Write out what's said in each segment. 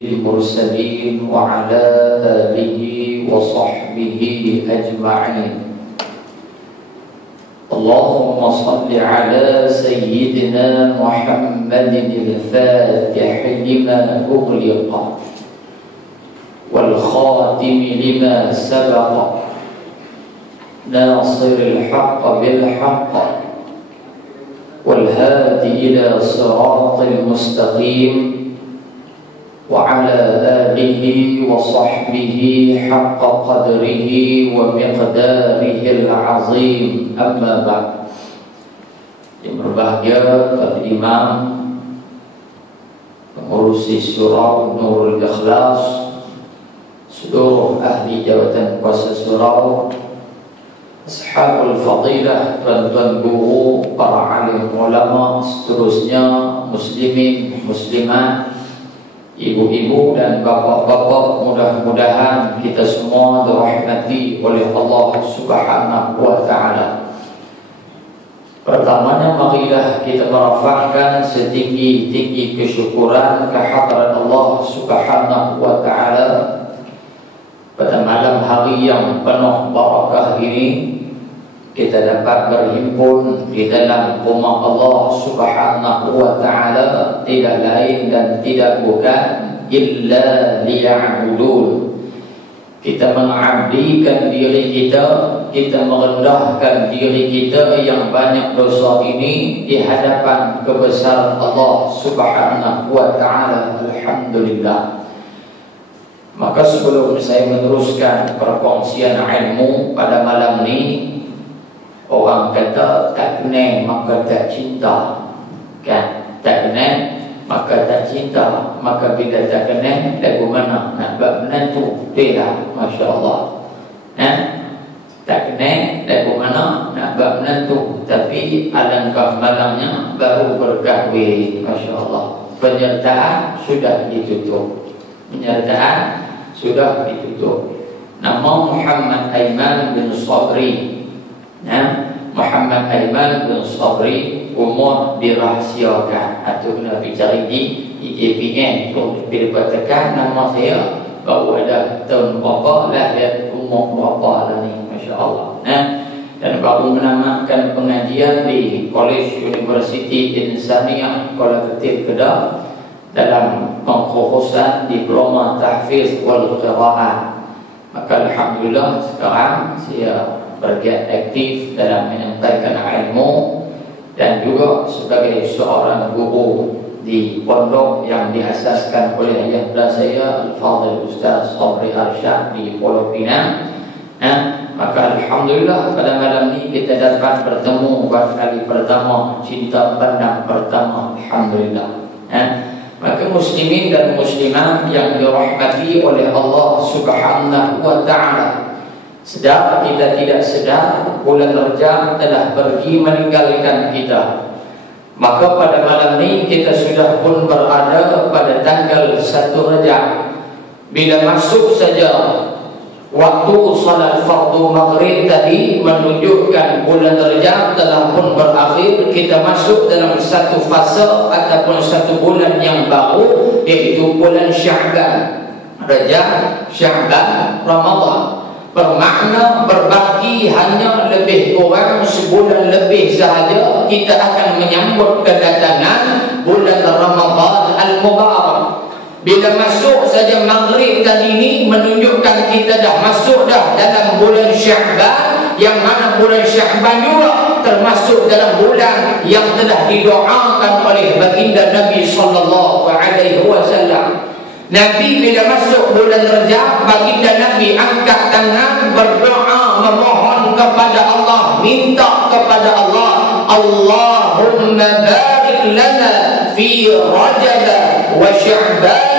المرسلين وعلى آله وصحبه أجمعين. اللهم صل على سيدنا محمد الفاتح لما أغلق والخاتم لما سبق ناصر الحق بالحق والهادي إلى صراط المستقيم وعلى آله وصحبه حق قدره ومقداره العظيم. أما بعد. Yang berbahagia Pak Imam, pengurusi surau Nurul Ikhlas, seluruh ahli jabatan kuasa surau, ashabul fadilah, tuan-tuan guru, para alim ulama, seterusnya muslimin, muslimat, ibu-ibu dan bapak-bapak, mudah-mudahan kita semua dirahmati oleh Allah Subhanahu wa ta'ala. Pertamanya marilah kita merafa'kan setinggi-tinggi kesyukuran kehadrat Allah Subhanahu wa ta'ala pada malam hari yang penuh barakah ini. Kita dapat berhimpun di dalam rumah Allah Subhanahu wa ta'ala, tidak lain dan tidak bukan illa liya'budun. Kita mengabdikan diri kita, kita merendahkan diri kita yang banyak dosa ini di hadapan kebesaran Allah Subhanahu wa ta'ala. Alhamdulillah. Maka sebelum saya meneruskan perkongsian ilmu pada malam ini, orang kata tak kenal maka tak cinta, kan? Tak kenal maka tak cinta. Maka bila tak kenal, lagu mana nak buat menantu dia lah, Masya Allah. Tak kenal lagu mana nak buat menantu, tapi alangkah malangnya baru berkahwin, Masya Allah. Penyertaan sudah ditutup, penyertaan sudah ditutup. Nama Muhammad Aiman bin Sabri. Muhammad Aiman bin Sabri, umur dirahsiakan atau kena bicara di IJPN untuk dikatakan nama saya baru ada tahun berapa, lahir umur berapa lah ni, Masya Allah. Dan baru menamakan pengajian di College University Insaniyah Kuala Ketir Kedah dalam pengkhususan diploma tahfiz wal qiraah. Maka alhamdulillah sekarang saya bergiat aktif dalam menyampaikan ilmu dan juga sebagai seorang guru di pondok yang diasaskan oleh ayah saya Al-Fadhil Ustaz Sabri Arsyad di Pulau Pinang. Maka alhamdulillah pada malam ini kita dapat bertemu buat kali pertama, cinta pandang pertama, alhamdulillah. Maka muslimin dan muslimat yang dirahmati oleh Allah Subhanahu wa ta'ala, sedar kita tidak sedar, bulan Rajab telah pergi meninggalkan kita. Maka pada malam ini kita sudah pun berada pada tanggal 1 Rajab. Bila masuk saja waktu salat fardu maghrib tadi menunjukkan bulan Rajab telah pun berakhir. Kita masuk dalam satu fase ataupun satu bulan yang baru, iaitu bulan Sya'ban. Rajab, Sya'ban, Ramadan. Bermakna berbaki hanya lebih kurang sebulan lebih sahaja kita akan menyambut kedatangan bulan Ramadan Al-Mubarak. Bila masuk saja maghrib tadi ini menunjukkan kita dah masuk dah dalam bulan Sya'ban, yang mana bulan Sya'ban juga termasuk dalam bulan yang telah didoakan oleh baginda Nabi sallallahu alaihi wasallam. Nabi bila masuk bulan Rajab, baginda Nabi angkat tangan berdoa memohon kepada Allah, minta kepada Allah, Allahumma barik lana fi Rajab wa Sya'ban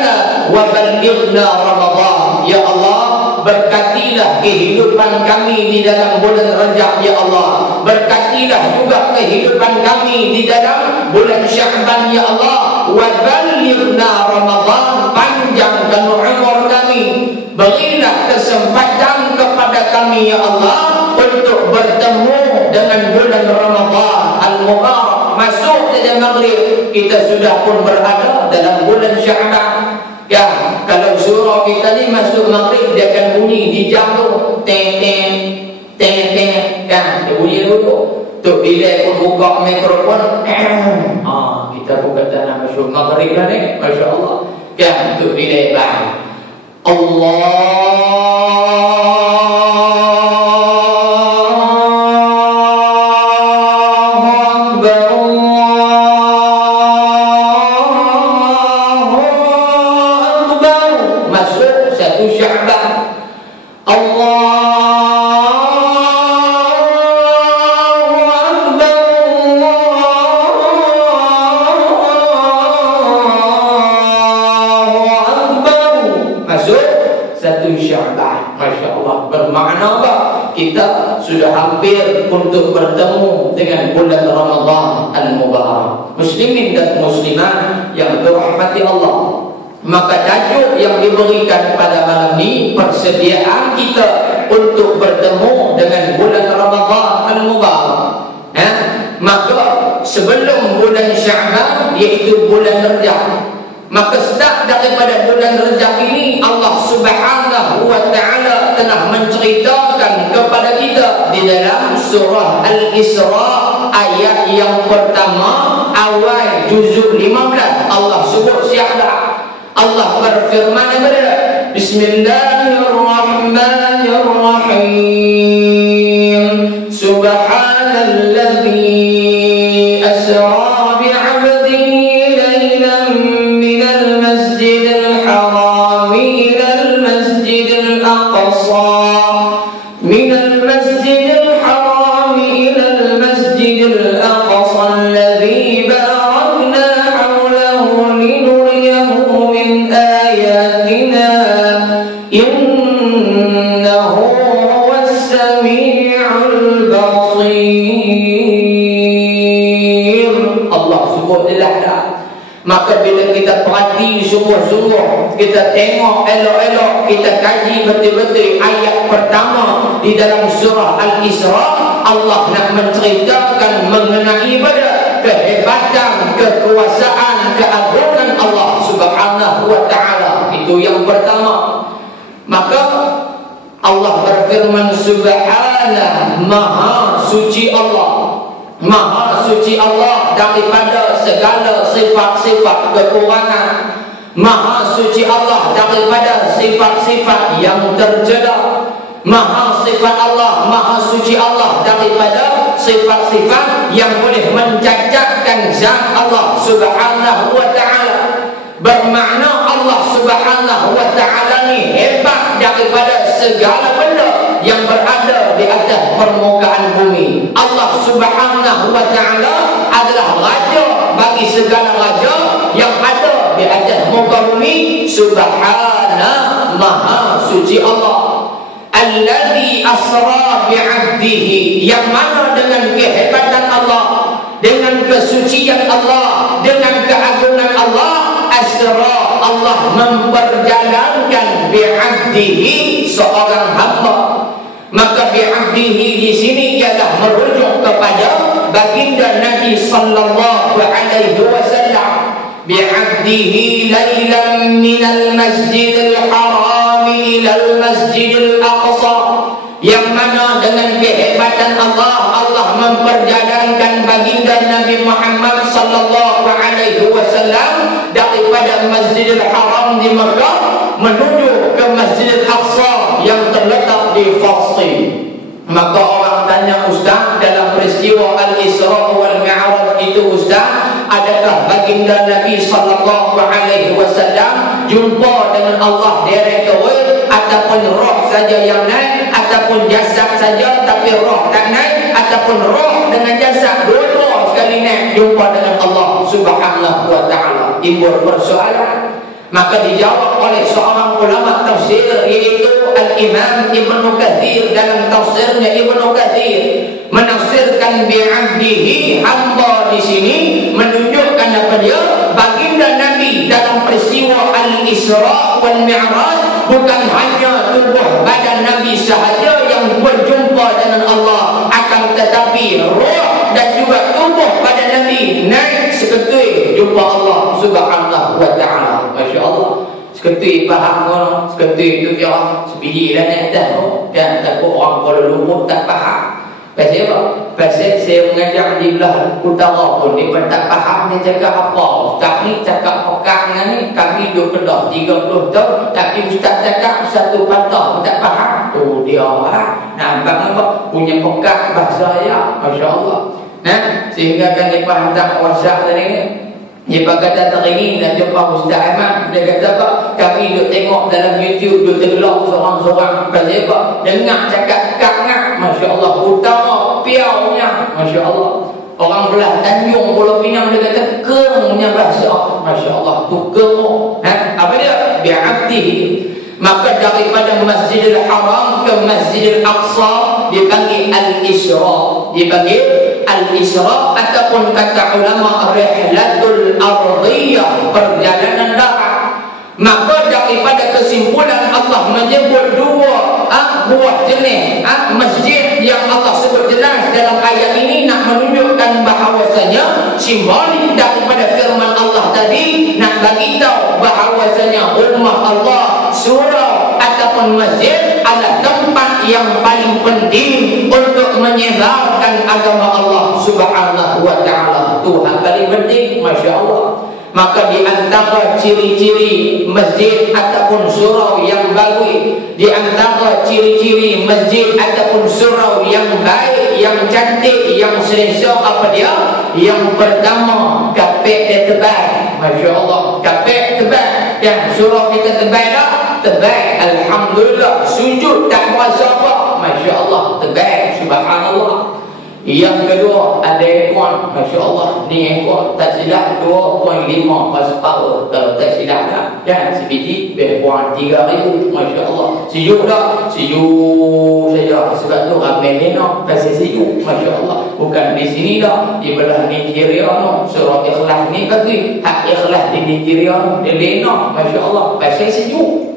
wa ballighna Ramadan. Ya Allah, berkatilah kehidupan kami di dalam bulan Rajab, ya Allah. Berkatilah juga kehidupan kami di dalam bulan Sya'ban, ya Allah. Wa ballighna Ramadan, panjangkan umur kami. Berilah kesempatan kepada kami, ya Allah, untuk bertemu dengan bulan Ramadan Al-Mubarak. Masuk saja maghrib, kita sudah pun berada dalam bulan Sya'ban. Ya, kalau surau kita ni masuk maghrib dia akan bunyi di jam tu, teng teng teng teng, kan? Dia bunyi dulu. Tu bila pun buka mikrofon, kita pun kata nak masuk maghrib lah ni, masya-Allah. Kan? Tu bila bang. Kita sudah hampir untuk bertemu dengan bulan Ramadan Al-Mubarak. Muslimin dan muslimat yang dirahmati Allah, maka tajuk yang diberikan pada malam ini persediaan kita untuk bertemu dengan bulan Ramadan Al-Mubarak. Maka sebelum bulan Sya'ban, iaitu bulan Rajab, maka start daripada bulan Rajab ini Allah Subhanahu wa taala telah menceritakan kepada kita di dalam surah Al-Isra ayat yang pertama awal juzuk 15. Allah sebut siapa? Allah berfirman kepada Bismillahirrahmanirrahim. Subhanalladzi asra bi'abdihi laylan minal masjidil haram ilal masjidil aqsa, minal masjidil haram ilal masjidil aqsa alladzi barakna hawlahu linuriyahu min ayatina innahu huwas sami'ul basir. Allah sebut dah. Maka bila kita perhati sungguh-sungguh, kita tengok elok-elok, kita kaji betul-betul ayat pertama di dalam surah Al-Isra, Allah nak menceritakan mengenai pada kehebatan, kekuasaan, keagungan Allah Subhanahu wa taala. Itu yang pertama. Maka Allah berfirman, Subhana, maha suci Allah. Maha suci Allah daripada segala sifat-sifat kekurangan. Maha suci Allah daripada sifat-sifat yang tercela. Maha sifat Allah, maha suci Allah daripada sifat-sifat yang boleh mencacatkan zat Allah Subhanahu wa taala. Bermakna Allah Subhanahu wa taala ni hebat daripada segala benda yang berada di atas permukaan bumi. Allah Subhanahu wa taala adalah raja bagi segala raja yang ada di atas muka bumi. Subhana, maha suci Allah. Alladzi asra bi'abdihi, yang mana dengan kehebatan Allah, dengan kesucian Allah, dengan keagungan Allah, asra, Allah memperjalankan bi'abdihi, seorang hamba. Maka bi'abdihi di sini ialah merujuk kepada baginda Nabi sallallahu alaihi wasallam. Bi'abdihi laylan minal masjidil haram ilal masjidil aqsa, yang mana dengan kehebatan Allah, Allah memperjalankan baginda Nabi Muhammad sallallahu alaihi wasallam daripada Masjidil Haram di Mekah menuju ke Masjidil Aqsa yang terletak di Palestin. Maka orang tanya, Ustaz, dalam peristiwa Al-Isra wal Mi'raj itu, Ustaz, adakah baginda Nabi sallallahu alaihi wasallam jumpa dengan Allah direct away, ataupun roh saja yang naik, ataupun jasad saja tapi roh tak naik, ataupun roh dengan jasad dua-dua sekali naik jumpa dengan Allah Subhanahu wa taala? Timbul persoalan. Maka dijawab oleh seorang ulama tafsir, iaitu Al-Imam Ibnu Katsir. Dalam tafsirnya Ibnu Katsir menafsirkan bi'abdihi, hamba di sini menunjukkan apa dia? Baginda Nabi dalam peristiwa Al-Isra wal Mi'raj bukan hanya tubuh badan Nabi sahaja yang berjumpa dengan Allah, akan tetapi roh dan juga tubuh badan Nabi naik seketui jumpa Allah Subhanahu wa taala. Masya-Allah. Seketui faham kono, seketui itu kira sebiji lah naik dah tu. Kan takut orang Kuala Lumpur tak faham. Pasal apa? Pasal saya mengajar di belah utara pun dia tak faham dia cakap apa. Ustaz ni cakap pekat dengan ni, kami duduk Kedah 30 tahun, tapi ustaz cakap satu patah tak faham. Tu dia lah. Nampak apa? Punya pekat bahasa ya. Masya Allah. Nah, sehingga kan dia hantar WhatsApp tadi ni. Dia kata teringin nak jumpa Ustaz Ahmad. Dia kata apa? Kami duduk tengok dalam YouTube, duduk tergelak seorang-seorang. Pasal apa? Dengar cakap kak-ngak. Masya Allah. Utama piaunya. Masya Allah. Orang belah Tanjung Pulau Pinang dia kata kerngnya bahasa. Masya Allah. Tu kerng. Apa dia? Bi'abdi. Maka daripada Masjidil Haram ke Masjidil Aqsa dipanggil Al-Isra. Dipanggil Al-Isra ataupun kata ulama rihlatul ardhiyah, perjalanan darat. Maka daripada kesimpulan Allah menyebut dua buah jenis masjid yang Allah sebut jelas dalam ayat ini nak menunjukkan bahawasanya simbolik daripada firman Allah tadi nak bagi tahu bahawasanya rumah Allah, surau ataupun masjid adalah tempat yang paling penting untuk menyebarkan agama Allah Subhanahu wa taala. Tuhan paling penting, Masya Allah. Maka di antara ciri-ciri masjid ataupun surau yang bagus, di antara ciri-ciri masjid ataupun surau yang baik, yang cantik, yang selesa apa dia? Yang pertama, kapek dia tebal. Masya Allah, kapek tebal. Yang surau kita tebal tak? Tebal. Alhamdulillah. Sujud tak merasa apa. Masya Allah, tebal. Subhanallah. Yang kedua, ada ekor. Masya Allah, ni ekor tak silap 2.5 horsepower. Kalau tak silap tak, kan sebiji berkuang 3,000. Masya Allah. Sejuk tak? Sejuk saja. Sebab tu ramai hendak pasal sejuk. Masya Allah. Bukan di sini dah, di belah Nigeria no. Surah Ikhlas ni bagi hak ikhlas di Nigeria no. Dia lena. Masya Allah. Pasal sejuk.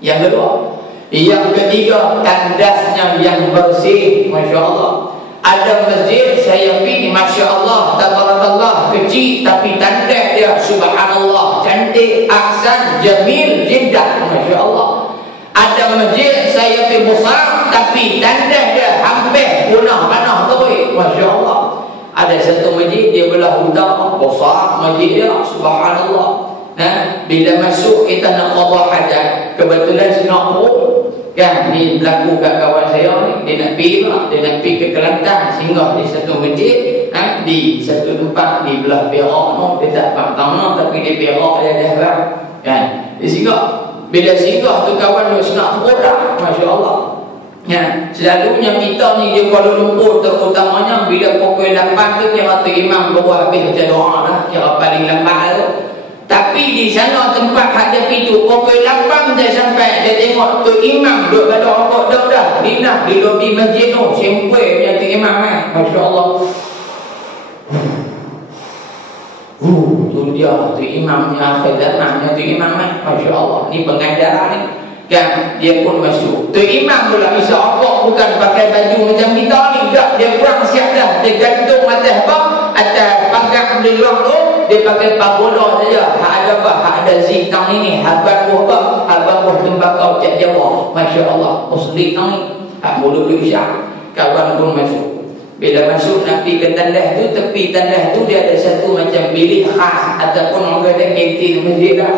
Yang kedua. Yang ketiga, tandasnya yang bersih. Masya Allah. Ada masjid saya pergi, Masya Allah, tabarakallah, kecil tapi tandas dia, subhanallah, cantik, ahsan, jamil, jiddah, Masya Allah. Ada masjid saya pergi besar tapi tandas dia hampir punah panah terus, Masya Allah. Ada satu masjid dia belah utara, besar masjid dia, subhanallah. Bila masuk kita nak qada hajat, kebetulan nak perut. Kan ni berlaku kat kawan saya ni, dia nak pergi ke Kelantan, singgah di satu masjid, di satu tempat di belah Perak no, dia tak pantang no, tapi dia Perak dia dah bang. Kan dia singgah, bila singgah tu kawan tu nak terkodak. Masya Allah. Ya, selalunya kita ni di Kuala Lumpur terutamanya bila pukul 8 tu kira tu imam baru habis baca doa lah, kira paling lambat tu. Tapi di sana tempat hadap itu pukul 8 dia sampai, dia tengok tu imam duduk pada rokok dah dinah di lobi masjid tu, sempoi punya tu imam Masya Allah. Tu dia tu imam yang akhir zaman tu imam Masya Allah. Ni pengajaran ni kan, dia pun masuk. Tu imam pula bisa rokok, bukan pakai baju macam kita ni dah, dia kurang siap dah, dia gantung atas apa? Atas pangkat di luar tu dia pakai pagoda saja. Hak ada apa? Hak ada zitang ini, habang buah apa? Habang buah tembakau cat Jawa. Masya Allah. Muslim ni hak mulut dia isyak. Kawan pun masuk. Bila masuk nak pergi ke tandas tu, tepi tandas tu dia ada satu macam bilik khas ataupun orang kata kantin masjid dah.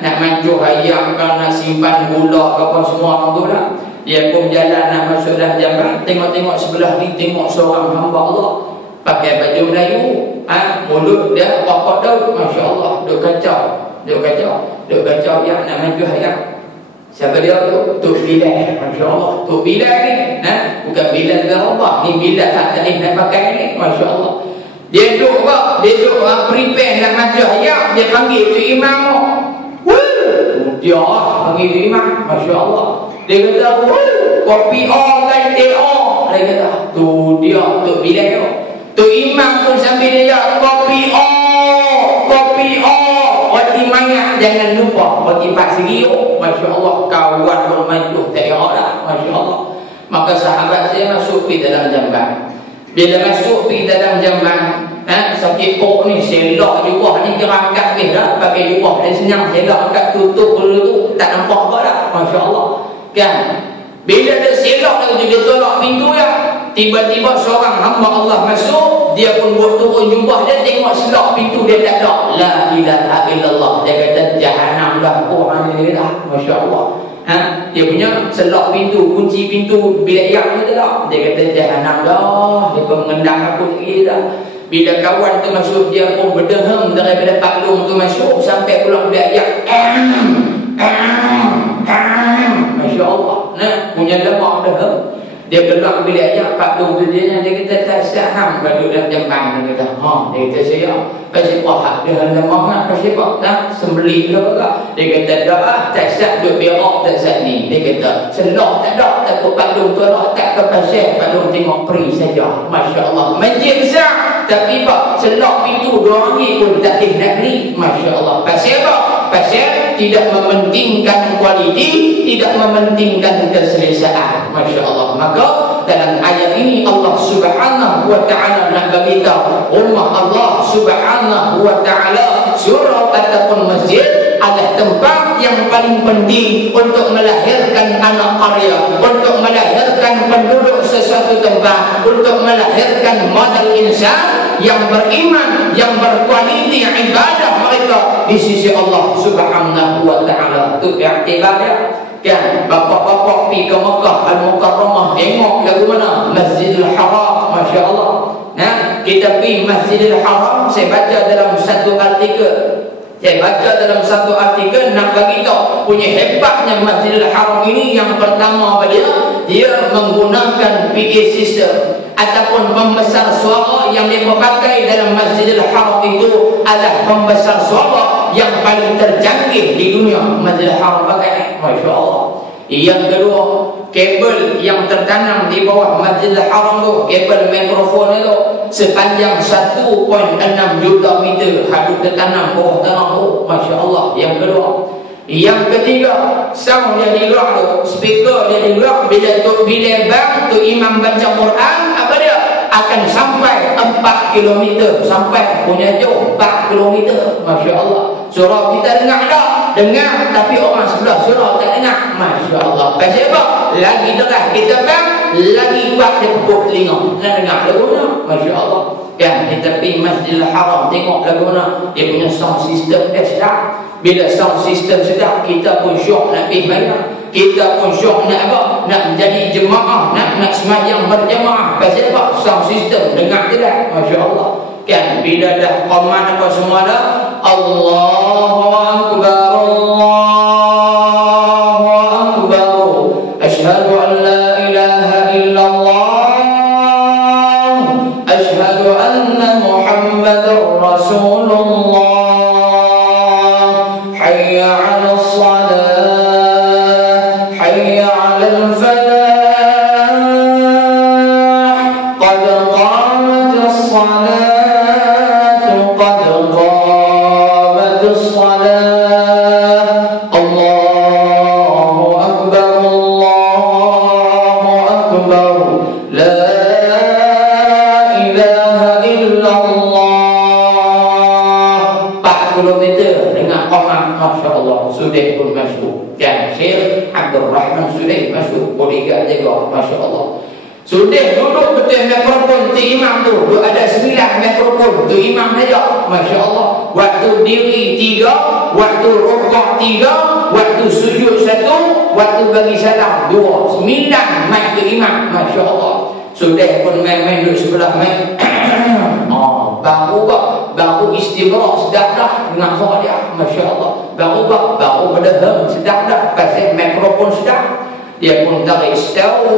Nak mancur ayam ke, nak simpan gula ke apa semua orang tu lah. Dia pun jalan nak masuk dalam jamban, tengok-tengok sebelah ni, tengok seorang hamba Allah pakai baju Melayu, mulut dia pokok daun, Masya Allah, duk kacau yang nak maju ayam. Siapa dia tu? Tok Bilal. Masya Allah. Tok Bilal ni, bukan Bilal Allah, ni Bilal tak tadi nak pakai ni, Masya Allah. Dia duduk apa? Dia duduk prepare nak maju ayam, dia panggil tu imam. Dia panggil tu imam, Masya Allah. Dia kata, kopi O kan teh O. Dia kata, tu dia Tok Bilal tu. Tu imam pun sambil dia kopi O, roti mangat jangan lupa, roti pak seriuk. Masya Allah, kawan bermaju tak kira dah. Masya Allah. Maka sahabat saya masuk pergi dalam jamban. Bila masuk pergi dalam jamban, sakit perut ni selak jubah ni kira angkat ni dah, pakai jubah dan senang selak angkat tutup dulu tu tak nampak apa dah, masya-Allah kan. Bila dia selak lagi dia tolak pintu ya, tiba-tiba seorang hamba Allah masuk, dia pun buat turun jubah dia, tengok selak pintu dia tak ada, la ilaha illallah, dia kata jahanam dah orang ni dah, masya-Allah. Dia punya selak pintu, kunci pintu bilik yang tu dah, dia kata jahanam dah, dia pun mengendang aku lagi dah. Bila kawan tu masuk, dia pun berdehem daripada paklung tu masuk sampai pulang bilik yang masya Allah, punya lemak dehem. Dia keluar bilik yang paklung tu dia kata tak saham duduk dalam jamban. Dia kata dia kata saya pasal apa dia hendak makan pasal apa tak sembelih ke apa. Dia kata dah tak sah duduk berak tak sah ni. Dia kata selok tak ada, takut paklung tu lah tak ke pasal paklung tengok peri saja, masya Allah. Masjid besar tapi pak selok pintu RM2 pun tak boleh nak beli, masya Allah. Pasal apa? Pasal tidak mementingkan kualiti, tidak mementingkan keselesaan, masya Allah. Maka dalam ayat ini Allah Subhanahu wa taala nak beritahu ummah Allah Subhanahu wa taala surau ataupun masjid adalah tempat yang paling penting untuk melahirkan anak karya, untuk melahirkan penduduk sesuatu tempat, untuk melahirkan model insan yang beriman, yang berkualiti ibadah mereka di sisi Allah Subhanahu wa taala. Itu iktibarnya kan. Bapak-bapak pergi ke Mekah Al-Mukarramah, tengok lagu mana? Masjidil Haram, masya Allah. Kita pergi Masjidil Haram, saya baca dalam satu artikel nak bagi tahu punya hebatnya Masjidil Haram ini. Yang pertama dia menggunakan PA system ataupun pembesar suara yang dia pakai dalam Masjidil Haram itu adalah pembesar suara yang paling tercanggih di dunia. Masjidil Haram pakai, masya Allah. Yang kedua, kabel yang tertanam di bawah Masjidil Haram tu, kabel mikrofon itu sepanjang 1.6 juta meter hadut tertanam bawah tanah tu, masya Allah. Yang kedua. Yang ketiga, sound dia di luar tu, speaker dia di luar, bila bang tu imam baca Quran, apa dia akan sampai 4 km, sampai punya jauh 4 km, masya Allah. Surau kita dengar tak? Dengar, tapi orang sebelah surau tak dengar, masya Allah. Pasal apa? Lagi deras kita bang, lagi kuat dia pukul telinga, nak dengar lagunya, masya Allah. Kan kita pergi Masjidil Haram, tengok lagunya, dia punya sound system dia sedap. Bila sound system sedap, kita pun syok nak pergi bayar, kita pun syok nak apa? Nak menjadi jemaah, nak sembahyang berjemaah. Pasal apa? Sound system dengar tidak, masya Allah. Kan bila dah qamat apa semua dah, Allahu Akbar, Allahu Akbar, asyhadu an la ilaha illallah, asyhadu anna Muhammadar Rasulullah, hayya 'alas salah, hayya 'alal falah, qad qamatis salah, Sudah pun masuk. Dan Syekh Abdul Rahman sudah masuk, bodyguard jaga, masya Allah. Sudah duduk betul mikrofon tu imam tu, ada 9 mikrofon tu imam saja, masya Allah. Waktu diri 3, waktu rukuk 3, waktu sujud 1, waktu bagi salam 2, 9 mic tu imam, masya Allah. Sudah pun main-main duduk sebelah mic. Baru istibrak sedap dah dengan suara dia, masya Allah. Baru berdehem sedap dah, pasal mikrofon sedap. Dia pun tarik setau,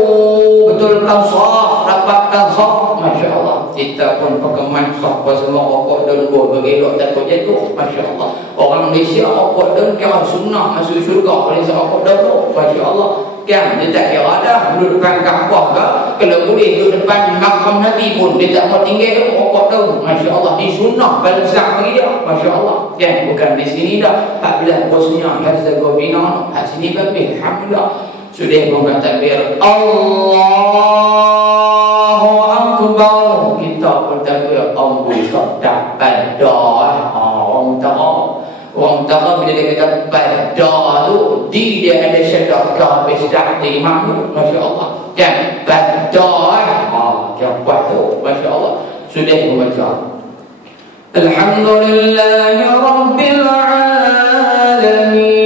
betulkan saf, rapatkan saf, masya Allah. Kita pun perkeman saf semua rokok dan gua bergelok takut jatuh, masya Allah. Orang Malaysia rokok dan kira sunnah masuk syurga, boleh rokok dulu, masya Allah. Kan dia tak kira dah duduk depan kaabah ke, kalau boleh duduk depan makam Nabi pun dia tak mau tinggal rokok dulu, masya Allah. Di sunnah paling besar bagi dia, masya Allah. Kan bukan di sini dah, hak belah bosnya Herzegovina, hak sini lebih, alhamdulillah. Sudah bukan takbir Allahu Akbar. Akbar. Kita pun takut amboi tak pada. Orang tahu bila dia kata pada tu dia ada sedekah habis dah terima tu, masya-Allah. Kan pada dia buat tu, masya-Allah. Sudah membaca Alhamdulillahi Rabbil Alamin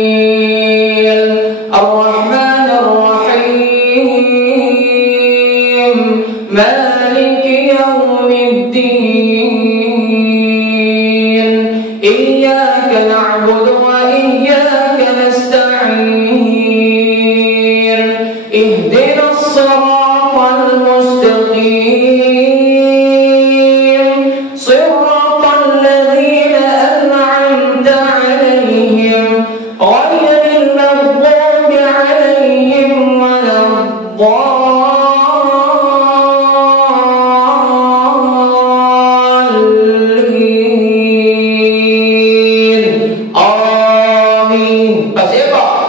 Ar-Rahmanir Rahim Maliki Yawmiddin Iyyaka na'budu wa iyyaka nasta'in Ihdinas siratal mustaqim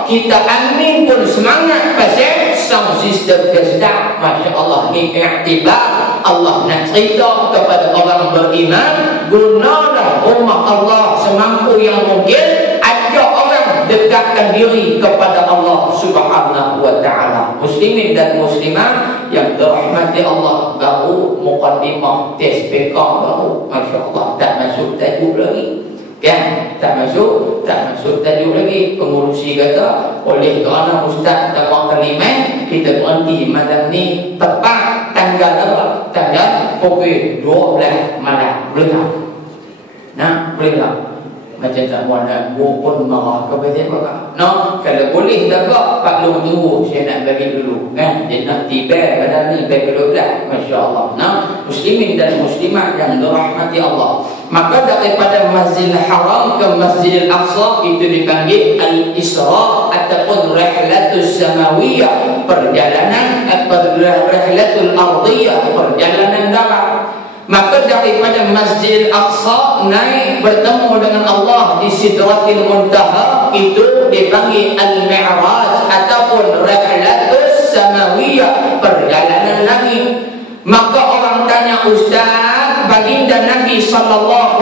kita amin pun semangat pasal sound system kesedak. Masya Allah, ni iktibar Allah nak cerita kepada orang beriman, gunalah rumah Allah semampu yang mungkin. Ada orang dekatkan diri kepada Allah Subhanahu wa ta'ala. Muslimin dan muslimah yang dirahmati Allah, baru muqaddimah TSPK baru, masya Allah, tak masuk tajuk lagi. Kan? Tak masuk tajuk lagi. Pengurusi kata, oleh kerana ustaz tak mau kalimat, kita berhenti malam ni tepat tanggal apa? Tanggal pukul 12 malam. Boleh tak? Nah, boleh tak? Macam tak mau nak buat pun marah kepada apa? No, kalau boleh tak kak, Pak Long tunggu, saya nak bagi dulu. Kan? Dia nak tiba pada ni bagi 12. Masya Allah. Nah, muslimin dan muslimat yang dirahmati Allah. Maka daripada Masjidil Haram ke Masjidil Aqsa itu dipanggil Al-Isra ataupun Rihlatus Samawiyah, perjalanan Rihlatul Ardiyah, perjalanan darat. Maka daripada Masjidil Aqsa naik bertemu dengan Allah di Sidratil Muntaha, itu dipanggil Al-Mi'raj ataupun Rihlatus Samawiyah, perjalanan langit. Maka orang tanya, Ustaz, baginda Nabi SAW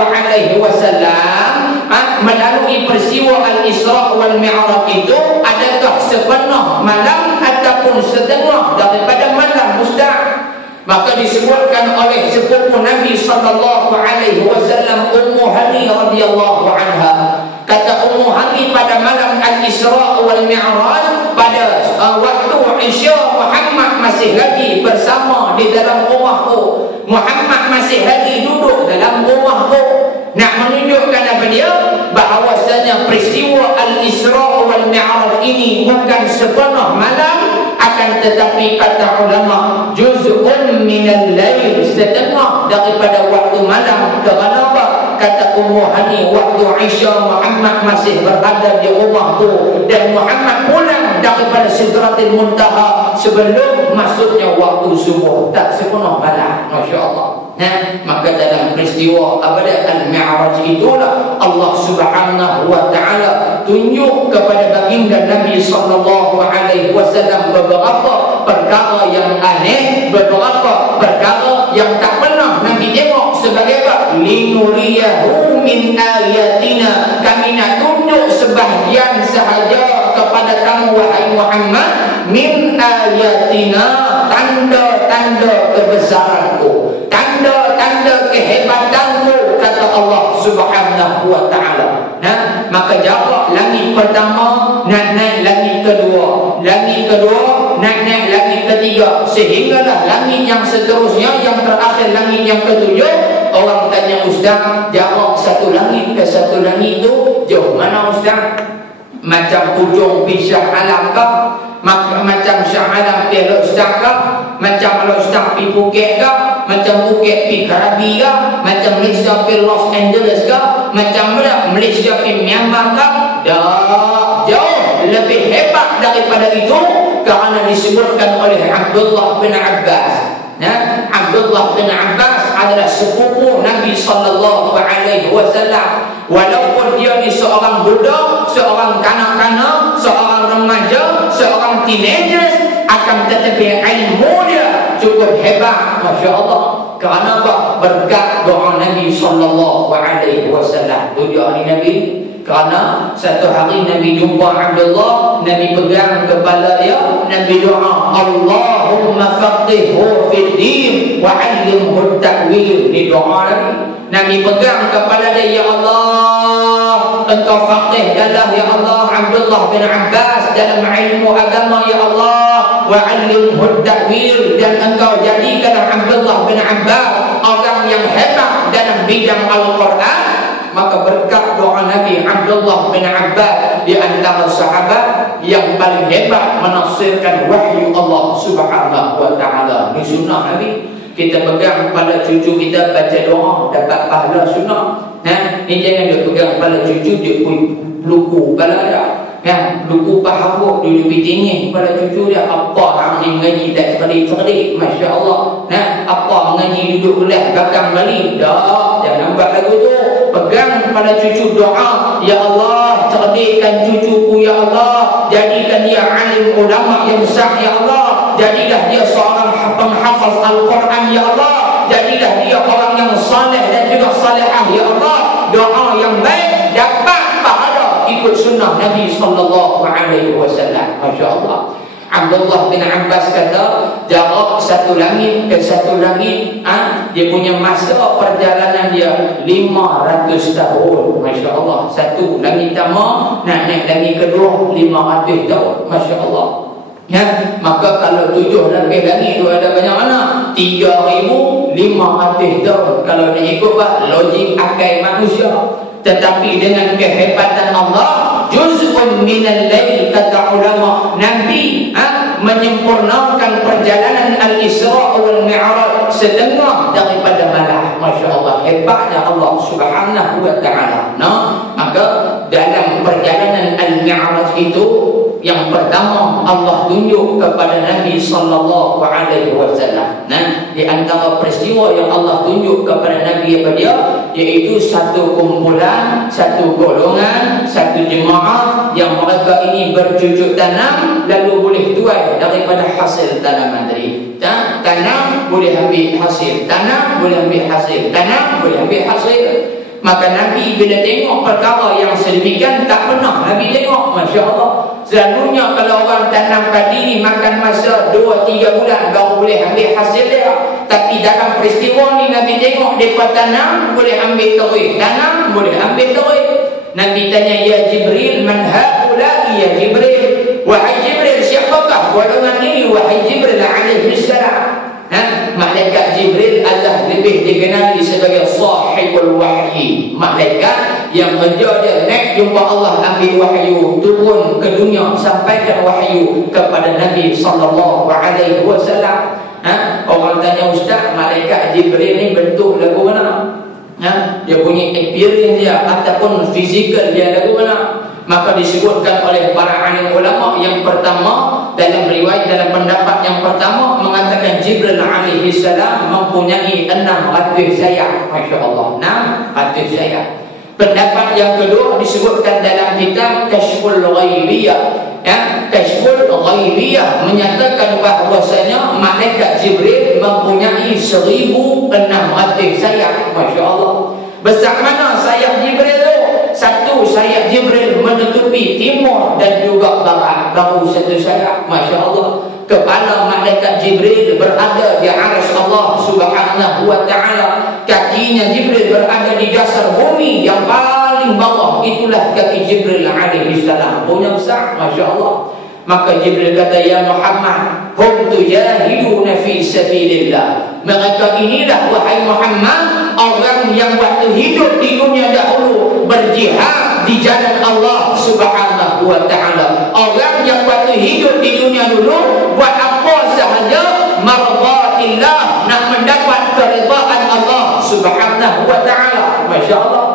melalui peristiwa Al-Isra wal Mi'raj itu, adakah sepenuh malam ataupun setengah daripada malam, Ustaz? Maka disebutkan oleh sepupu Nabi SAW, Ummu Hani radhiyallahu anha. Kata Ummu Hani, pada malam Al-Isra wal Mi'raj, pada waktu Isya, Muhammad masih lagi bersama di dalam rumahku. Muhammad masih lagi duduk dalam rumahku. Nak menunjukkan apa dia? Bahawasanya peristiwa Al-Isra wal Mi'raj ini bukan sepenuh malam, akan tetapi kata ulama, juz'un minal lail, setengah daripada waktu malam. Kerana apa? Kata Ummu Hani, waktu Isya Muhammad masih berada di rumahku dan Muhammad pulang daripada Sidratil Muntaha sebelum masuknya waktu subuh, tak sepenuh malam. Masya Allah. Nah, maka dalam peristiwa apa dia Al-Mi'raj itulah Allah Subhanahu wa ta'ala tunjuk kepada baginda Nabi sallallahu alaihi wasallam beberapa perkara yang aneh, beberapa perkara yang tak pernah Nabi tengok. Sebagai apa? Linuriyahu min ayatina, kami nak tunjuk sebahagian sahaja kepada kamu wahai Muhammad, min ayatina, tanda-tanda kebesaranku, tanda-tanda kehebatanku, kata Allah Subhanahu wa ta'ala. Nah, maka jarak langit pertama nak naik langit kedua, langit kedua nak naik langit ketiga, sehinggalah langit yang seterusnya, yang terakhir langit yang ketujuh. Orang tanya, Ustaz, jarak satu langit ke satu langit itu jauh mana, Ustaz? Macam ujung pisah alam kah? Macam Syah Alam pergi Ustaz kah? Macam kalau Ustaz pergi Phuket kah? Macam Phuket pergi Krabi kah? Macam Malaysia pergi Los Angeles kah? Macam mana Malaysia pergi Myanmar kah? Dah jauh lebih hebat daripada itu, kerana disebutkan oleh Abdullah bin Abbas. Nah, Abdullah bin Abbas adalah sepupu Nabi sallallahu alaihi wasallam. Walaupun dia ni seorang budak, seorang kanak-kanak, seorang remaja, seorang teenagers, akan tetapi ilmu dia cukup hebat, Masya Allah. Kerana apa? Berkat doa Nabi sallallahu alaihi wasallam. Itu doa Nabi. Kerana satu hari Nabi jumpa Abdullah, Nabi pegang kepala dia, Nabi doa, Allahumma faqihhu fid din wa 'allimhu at-ta'wil. Ini doa Nabi. Nabi pegang kepala dia, ya Allah, engkau faqih dalam, ya Allah, Abdullah bin Abbas dalam ilmu agama, ya Allah, wa 'allimhu at-ta'wil, dan engkau jadikan Abdullah bin Abbas orang yang hebat dalam bidang Al-Quran. Maka berkat doa Nabi, Abdullah bin Abbas di antara sahabat yang paling hebat menafsirkan wahyu Allah Subhanahu wa taala. Ini sunnah Nabi. Kita pegang pada cucu kita baca doa dapat pahala sunnah. Nah, ini jangan dia pegang pada cucu dia luku pada dia. Ya, luku pahabuk dia lebih tinggi pada cucu dia. Apa hang ni mengaji tak cerdik-cerdik, masya-Allah. Nah, apa mengaji duduk belah belakang balik. Dah, jangan buat lagu tu. Pegang pada cucu doa, ya Allah, cerdikkan cucuku, ya Allah, jadikan dia alim ulama yang besar, ya Allah, jadilah dia seorang penghafaz Al-Quran, ya Allah, jadilah dia orang yang saleh dan juga salihah, ya Allah. Doa yang baik dapat pahala ikut sunnah Nabi sallallahu alaihi wasallam. Masya-Allah. Abdullah bin Abbas kata, jarak satu langit ke satu langit, dia punya masa perjalanan dia 500 tahun. Masya Allah. Satu langit pertama nak naik langit kedua 500 tahun. Masya Allah. Ya, maka kalau 7 lapis langit tu ada banyak mana? 3,500 tahun. Kalau diikut logik akal manusia. Tetapi dengan kehebatan Allah, juz'un minal lail, kata ulama, Nabi menyempurnakan perjalanan Al-Isra wal Mi'raj setengah daripada malam. Masya Allah, hebatnya Allah Subhanahu wa ta'ala. Nah, maka dalam perjalanan Al-Mi'raj itu, yang pertama Allah tunjuk kepada Nabi sallallahu alaihi wasallam. Nah, di antara peristiwa yang Allah tunjuk kepada Nabi apa dia, iaitu satu kumpulan, satu golongan, satu jemaah yang mereka ini bercucuk tanam lalu boleh tuai daripada hasil tanaman tadi. Tanam boleh ambil hasil, tanam boleh ambil hasil, tanam boleh ambil hasil. Maka Nabi bila tengok perkara yang sedemikian tak pernah Nabi tengok. Masya Allah. Selalunya kalau orang tanam padi ni makan masa 2-3 bulan baru boleh ambil hasil dia. Tapi dalam peristiwa ni Nabi tengok mereka tanam boleh ambil terus, tanam boleh ambil terus. Nabi tanya, ya Jibril, man haula? Ya Jibril, wahai Jibril, siapakah golongan ini? Wahai Jibril alaihi salam. Malaikat Jibril adalah lebih dikenali sebagai sahibul wahyi, malaikat yang kerja dia naik jumpa Allah, ambil wahyu, turun ke dunia, sampaikan wahyu kepada Nabi sallallahu alaihi wasallam. Orang tanya, ustaz, malaikat Jibril ni bentuk lagu mana? Dia punya appearance dia ataupun fizikal dia lagu mana? Maka disebutkan oleh para alim ulama, yang pertama dalam riwayat, dalam pendapat yang pertama mengatakan Jibril alaihi salam mempunyai 600 sayap. Masya Allah, 600 sayap. Pendapat yang kedua disebutkan dalam kitab Kashful Ghaibiyah. Kashful Ghaibiyah menyatakan bahwasanya malaikat Jibril mempunyai 1,600 sayap. Masya Allah. Besar mana sayap Jibril tu? Satu sayap Jibril menutupi timur dan juga barat, baru satu sayap. Masya Allah. Kepala malaikat Jibril berada di arsy Allah Subhanahu wa ta'ala. Kakinya Jibril berada di dasar bumi yang paling bawah. Itulah kaki Jibril alaihi salam. Punya besar. Masya Allah. Maka Jibril kata, ya Muhammad, hum tujahiduna fi sabilillah. Mereka inilah, wahai Muhammad, orang yang waktu hidup di dunia dahulu berjihad di jalan Allah Subhanahu wa ta'ala. Orang yang waktu hidup di dunia dulu buat apa sahaja, mardatillah, nak mendapat keridhaan Allah Subhanahu wa ta'ala. Masya Allah.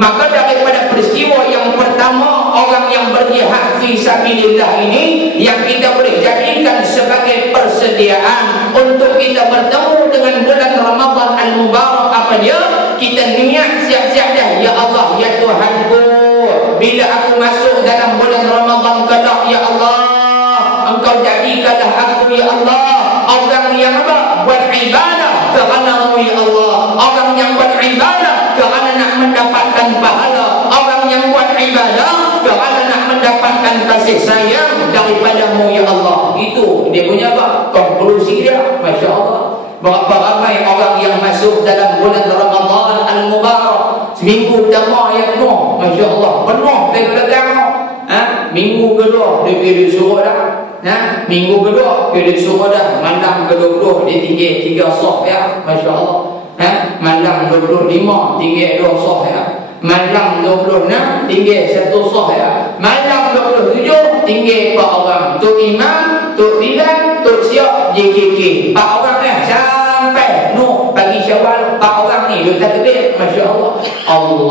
Maka daripada peristiwa yang pertama, orang yang berjihad fi sabilillah ini, yang kita boleh jadikan sebagai persediaan untuk kita bertemu dengan bulan Ramadan al-Mubarak, apa dia? Kita niat siap-siap dah, ya Allah, ya Tuhanku, bila aku masuk dalam bulan Ramadan kelak, ya Allah, Engkau jadikanlah aku, ya Allah, orang yang apa? orang buat ibadah kerana mulia Allah, orang yang buat ibadah kerana nak mendapatkan pahala, orang yang buat ibadah kerana nak mendapatkan kasih sayang daripada mulia Allah. Itu dia punya apa? Konklusi dia. Masya Allah. Berapa ramai orang yang masuk dalam bulan Ramadan Al-Mubarak, seminggu pertama yang penuh, Masya Allah, penuh dari belakang. Minggu kedua dia pergi suruh dah, minggu kedua dia suruh dah, malam ke-20 dia tinggal 3 soh ya, Masya Allah. Malam 25 tinggal 2 soh ya, malam 26 tinggal 1 soh ya, malam 27 tinggal 4 orang, Tok Imam, Tok Bilal, Tok Siap, JKK, 4 orang sampai Nuh pagi Syawal. 4 orang ni dia takbir. Masya Allah. Allahu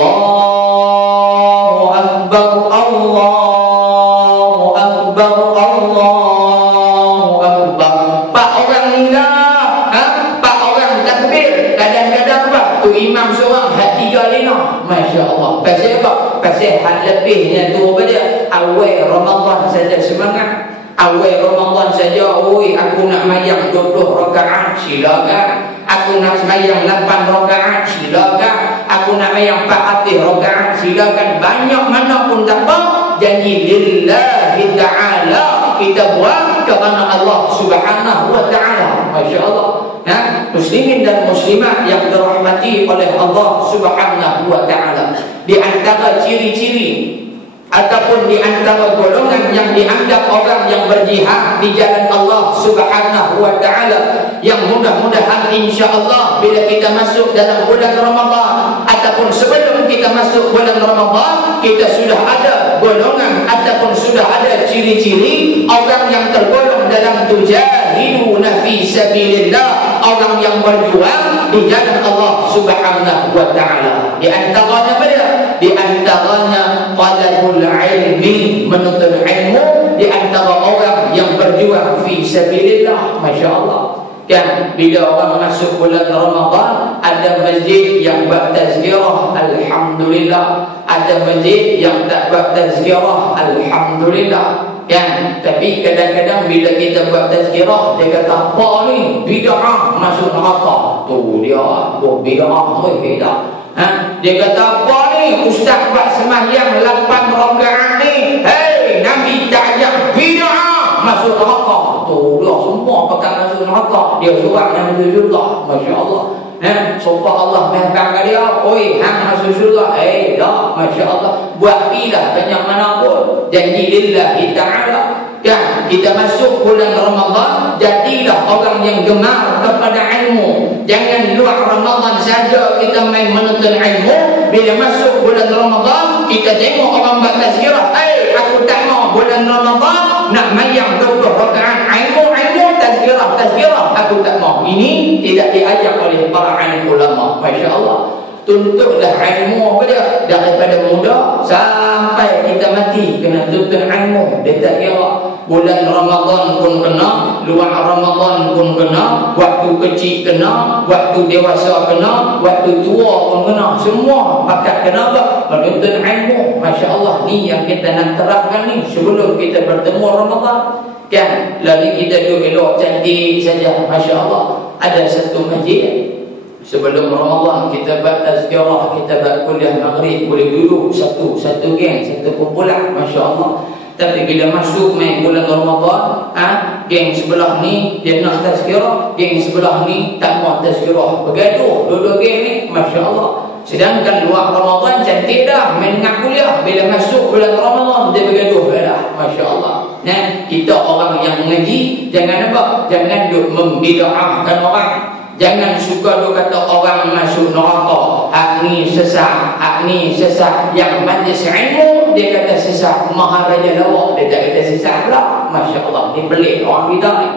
Akbar, Allahu Akbar, Allahu Akbar. 4 orang ni lah, 4 orang takbir. Kadang-kadang apa? Tu imam seorang hati 3 lina. Masya Allah. Pasal apa? Pasal hal lebihnya tu apa dia? Awal Ramadan saja semangat. Awal Ramadan saja, oi aku nak mayang 20 rakaat, silakan. Aku nak mayang 8 rakaat, silakan. Aku nak mayang 4 rakaat, silakan. Banyak mana pun tak apa, janji lillahi ta'ala kita buat kerana Allah Subhanahu wa ta'ala. Masya Allah. Muslimin dan muslimat yang dirahmati oleh Allah Subhanahu wa ta'ala, di antara ciri-ciri ataupun di antara golongan yang dianggap orang yang berjihad di jalan Allah Subhanahu wa ta'ala, yang mudah-mudahan insya-Allah bila kita masuk dalam bulan Ramadan ataupun sebelum kita masuk bulan Ramadan, kita sudah ada golongan ataupun sudah ada ciri-ciri orang yang tergolong dalam tujahiduna fi sabilillah, orang yang berjuang di jalan Allah Subhanahu wa ta'ala. Di antaranya apa dia? Di antaranya talabul ilmi, menuntut ilmu, di antara orang yang berjuang fi sabilillah. Masya Allah. Kan bila orang masuk bulan Ramadan, ada masjid yang buat tazkirah, alhamdulillah. Ada masjid yang tak buat tazkirah, alhamdulillah. Kan, tapi kadang-kadang bila kita buat tazkirah, dia kata apa ni? Bid'ah, masuk neraka. Tu dia, bid'ah tu bid'ah. Dia kata apa ni? Ustaz buat sembahyang 8 rakaat ni, hei, Nabi tak ajak, bid'ah, masuk neraka. Tu dia semua pakai masuk neraka. Dia surat yang masuk syurga. Masya Allah. Sumpah Allah mengangkat dia, oi hang masuk syurga. Dah, Masya Allah. Buat pilah banyak mana pun, janji lillahi ta'ala. Kan kita masuk bulan Ramadan, jadilah orang yang gemar kepada ilmu. Jangan luar Ramadan saja kita main menuntut ilmu. Bila masuk bulan Ramadan, kita tengok orang buat tazkirah, aku tak mau bulan Ramadan nak mayang 20 rakaat ilmu, tazkirah, aku tak mau. Ini tidak diajak oleh para alim ulama. Masya Allah. Tuntutlah ilmu apa dia? Daripada muda sampai kita mati kena tuntut ilmu. Dia tak kira bulan Ramadan pun kena, luar Ramadan pun kena, waktu kecil kena, waktu dewasa kena, waktu tua pun kena. Semua pakat kena apa? Menuntut ilmu. Masya Allah. Ni yang kita nak terapkan ni sebelum kita bertemu Ramadan. Kan, lagi kita duduk elok cantik saja. Masya Allah. Ada satu masjid, sebelum Ramadan kita buat tazkirah, kita buat kuliah maghrib, boleh duduk satu geng, satu kumpulan. Masya Allah. Tapi bila masuk main bulan Ramadan, geng sebelah ni dia nak tazkirah, geng sebelah ni tak mau tazkirah, bergaduh dua-dua geng ni. Masya Allah. Sedangkan luar Ramadan cantik dah main dengan kuliah, bila masuk bulan Ramadan dia bergaduh dah. Masya Allah. Kita orang yang mengaji, jangan apa? Jangan duk membid'ahkan orang. Jangan suka duk kata orang masuk neraka, hak ni sesat, hak ni sesat. Yang majlis ilmu dia kata sesat, Maharaja Lawak dia tak kata sesat pula. Masya Allah. Ni pelik orang kita ni.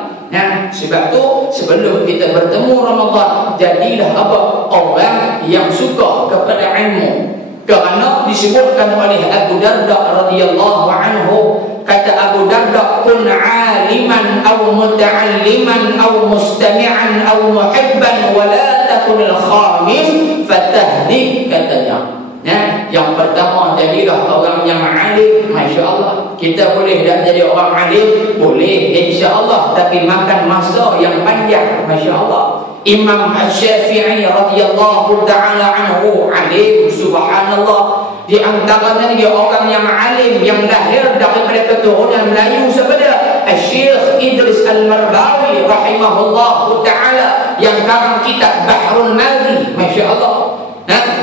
Sebab tu sebelum kita bertemu Ramadan, jadilah apa? Orang yang suka kepada ilmu. Kerana disebutkan oleh Abu Darda radhiyallahu anhu, kata Abu Darda, kun aliman aw muta'alliman aw mustami'an aw muhibban wa la takun al-khamis fatahdik, katanya. Yang pertama, jadilah orang yang alim. Masya Allah. Kita boleh tak jadi orang alim, boleh insya-Allah, tapi makan masa yang panjang. Masya-Allah. Imam Asy-Syafi'i radhiyallahu taala anhu alim, subhanallah. Di antaranya dia orang yang alim yang lahir daripada keturunan Melayu sebenarnya. Syekh Idris Al-Marbawi rahimahullahu taala yang karang kitab Bahrul Madi. Masya-Allah.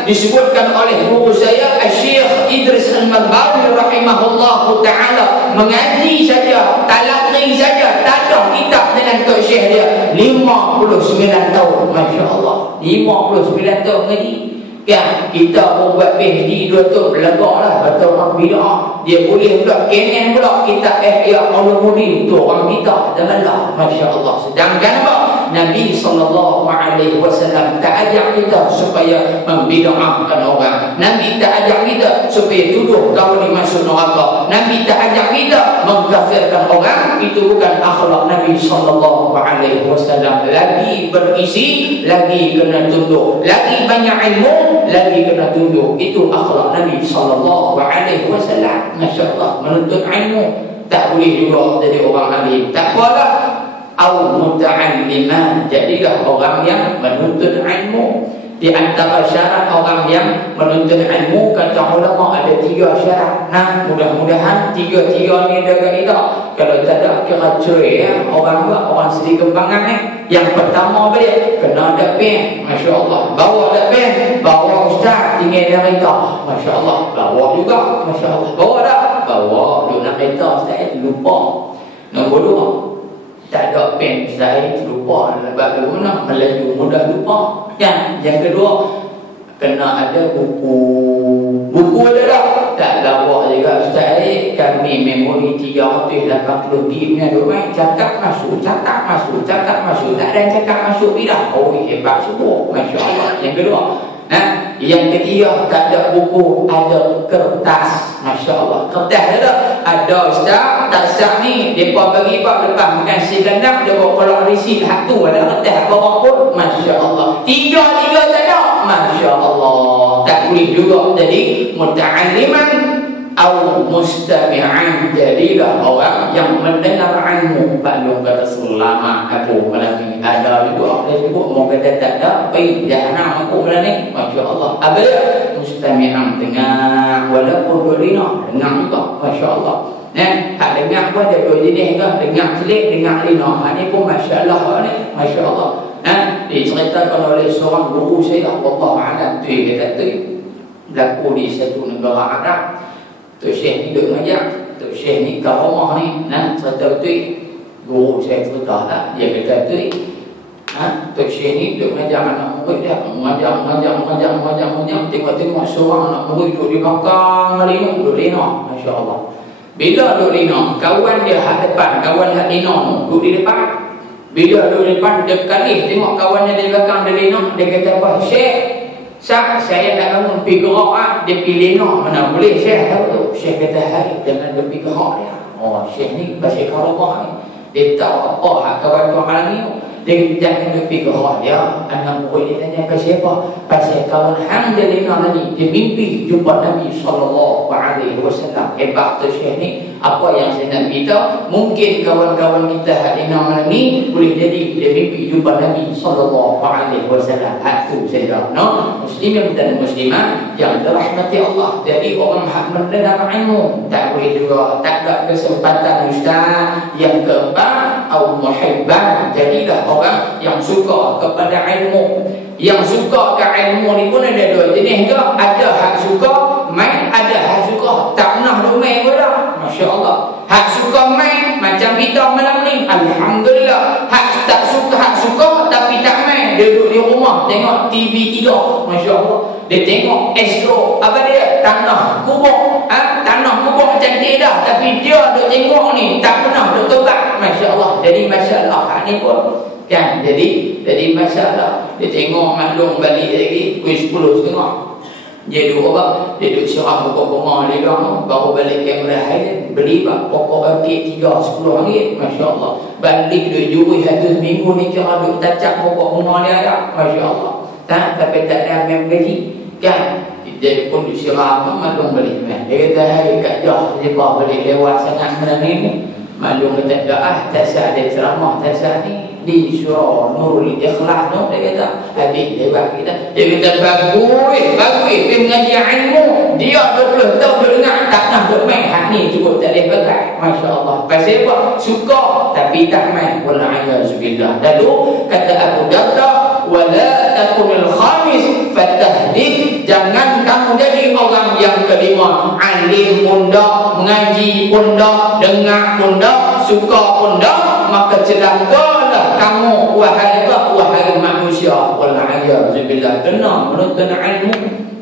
Disebutkan oleh guru saya Syekh Idris Al-Marbawi rahimahullahu taala mengaji saja, talaqi saja, tak ada kitab dengan Tok Syekh dia 59 tahun. Masya-Allah. 59 tahun ngaji. Kan kita pun buat PhD 2 tahun belagaklah betul orang bid'ah. Dia boleh pula kenen pula kita Ihya Ulumuddin tu orang kita janganlah. Masya-Allah. Sedangkan apa? Nabi SAW tak ajak kita supaya membid'ahkan orang. Nabi tak ajak kita supaya tuduh kau dimasuk neraka. Nabi tak ajak kita mengkafirkan orang. Itu bukan akhlak Nabi SAW. Lagi berisi, lagi kena tunduk, lagi banyak ilmu, lagi kena tunduk. Itu akhlak Nabi SAW. Masya-Allah. Menuntut ilmu tak boleh juga jadi orang alim. Tak apalah. Au muta'alliman, jadilah orang yang menuntut ilmu. Di antara syarat orang yang menuntut ilmu, kata ulama ada 3 syarat. Nah, mudah-mudahan 3 ni ada kita. Kalau tak ada kira cerai ya. Orang sedih kembangan Yang pertama dia kena ada pen. Masya-Allah. Bawa ada pen, bawa ustaz tinggal dalam kita. Masya-Allah. Bawa juga. Masya-Allah. Bawa dah. Bawa duk nak kereta ustaz lupa. Nombor 2, tak ada pen saya lupa. Bagaimana melaju mudah lupa. Yang kedua, kena ada buku ada tak? Tak bawa juga ustaz. Kami memori 380 GB ni ada main cakap masuk. Tak ada yang cakap masuk bidah. Oh hebat semua. Masya-Allah. Yang kedua, yang ketiga, tak ada buku, ada kertas. Masya-Allah. Kertas ada ustaz, tak sah ni depa bagi pak lepas makan si kandang dia bawa keluar resit hak tu ada kertas bawa pun. Masya-Allah. Tiga tak ada. Masya-Allah. Tak boleh juga jadi muta'alliman atau mustami'an, jadilah orang yang mendengar ilmu. Pak kata selama aku malam ni ada juga dia sebut mau kata tak ada pergi jahanam aku malam ni. Masya-Allah. Apa dia? Mustami'an, dengar walaupun dolina dengar juga. Masya-Allah. Hak dengar pun ada 2 jenis ke, dengar telik, dengar lina. Hak ni pun masya-Allah ni. Masya-Allah. Diceritakan oleh seorang guru saya, Allah Alam tu kata tu berlaku di satu negara Arab. Tok Syekh ni duduk mengajar. Tok Syekh ni kat rumah ni, cerita tu guru saya cerita lah. Dia kata tu Tok Syekh ni duduk mengajar anak murid dia. Mengajar tengok seorang anak murid duduk di belakang duduk lina. Masya-Allah. Bila duduk lina, kawan dia hak depan, kawan hak lina duduk di depan. Bila duduk di depan, dia kalih tengok kawannya di belakang dia lina. Dia kata apa? Syekh, saya nak bangun pergi gerak. Dia pilih lina. Mana boleh Syekh tahu tu. Syekh kata hai, jangan dia pergi gerak dia. Oh Syekh ni pasal karomah ni. Dia tahu apa hak kawan tu malam ni. Dia jangan dia pergi gerak dia. Anak murid dia tanya pasal apa? Pasal kawan hang dia lina tadi, dia mimpi jumpa Nabi SAW. Hebat tu Syekh ni. Apa yang saya nak beritahu, mungkin kawan-kawan kita hak lina malam ni boleh jadi dia mimpi jumpa Nabi SAW. Hak tu saya no? Muslimin dan muslimat yang dirahmati Allah. Jadi orang hak mendengar ilmu tak boleh juga, tak ada kesempatan ustaz. Yang keempat, au muhibban, jadilah orang yang suka kepada ilmu. Yang suka ke ilmu ni pun ada 2 jenis ke. Ada hak suka main, ada hak suka tak pernah main pun dah. Masya-Allah. Hak suka main macam kita malam ni, alhamdulillah. Hak tak suka, hak suka tapi tak main, dia duduk di rumah tengok TV 3. Masya-Allah. Dia tengok Astro, apa dia? Tanah kubur. Tanah kubur cantik dah, tapi dia duduk tengok ni tak pernah duduk tobat. Masya-Allah. Jadi masalah hak ni pun kan, jadi masalah. Dia tengok maklum balik lagi pukul 10.30. Dia duduk apa? Dia duduk syarah pokok bunga dia bilang baru balik kamera Highland beli pokok bangkit 10 ringgit. Masya-Allah. Balik dia juri satu minggu ni kira duduk tacap pokok bunga dia ada. Masya-Allah. Tapi tak ada yang gaji kan. Dia pun duduk syarah apa maklum balik. Dia kata hai kat jah dia balik lewat sangat malam ni. Maklum kata doa, tak ada ceramah, tak ni di surah Nurul Ikhlas tu dia kata habis lewat kita. Dia kata bagus, pergi mengaji ilmu. Dia 20 tahun duk dengar tak nak duk main. Hak ni cukup tak boleh pakai. Masya-Allah. Pasal apa? Suka tapi tak main. Wallahiyazubillah. Lalu kata Abu Darda, wala takunil khamis fatahdid. Jangan kamu jadi orang yang kelima. Alim pun dak, mengaji pun dak, dengar pun dak, suka pun dak, maka celakalah kamu wahai apa? Wahai manusia. Wallahiyazubillah. Kena menuntut ilmu.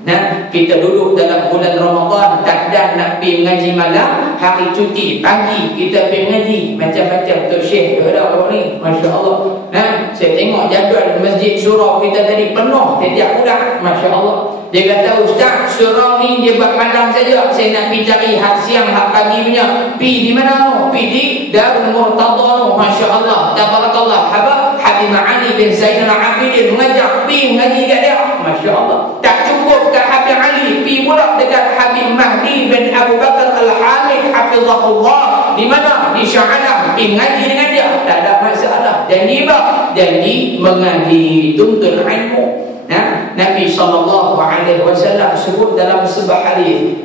Nah, kita duduk dalam bulan Ramadan, tak ada nak pergi mengaji malam, hari cuti pagi kita pergi mengaji macam-macam. Tok Syekh ada orang ni, masya-Allah. Nah, saya tengok jadual masjid surau kita tadi penuh setiap bulan, masya-Allah. Dia kata, ustaz, surau ni dia buat malam saja. Saya nak pergi cari hak siang, hak pagi punya. Pergi di mana tu? Pergi di Darul Murtada tu, masya-Allah. Tabarakallah. Habib Ali bin Zainal Abidin mengajak pergi mengaji kat dia, masya-Allah. Tak cukup kat Habib Ali, pergi pula dekat Habib Mahdi bin Abu Bakar Al-Hamid hafizahullah. Di mana? Di Shah Alam. Pergi mengaji dengan dia, tak ada masalah. Janji apa? Janji mengaji, tuntut ilmu. Nah, Nabi SAW sebut dalam sebuah hadis.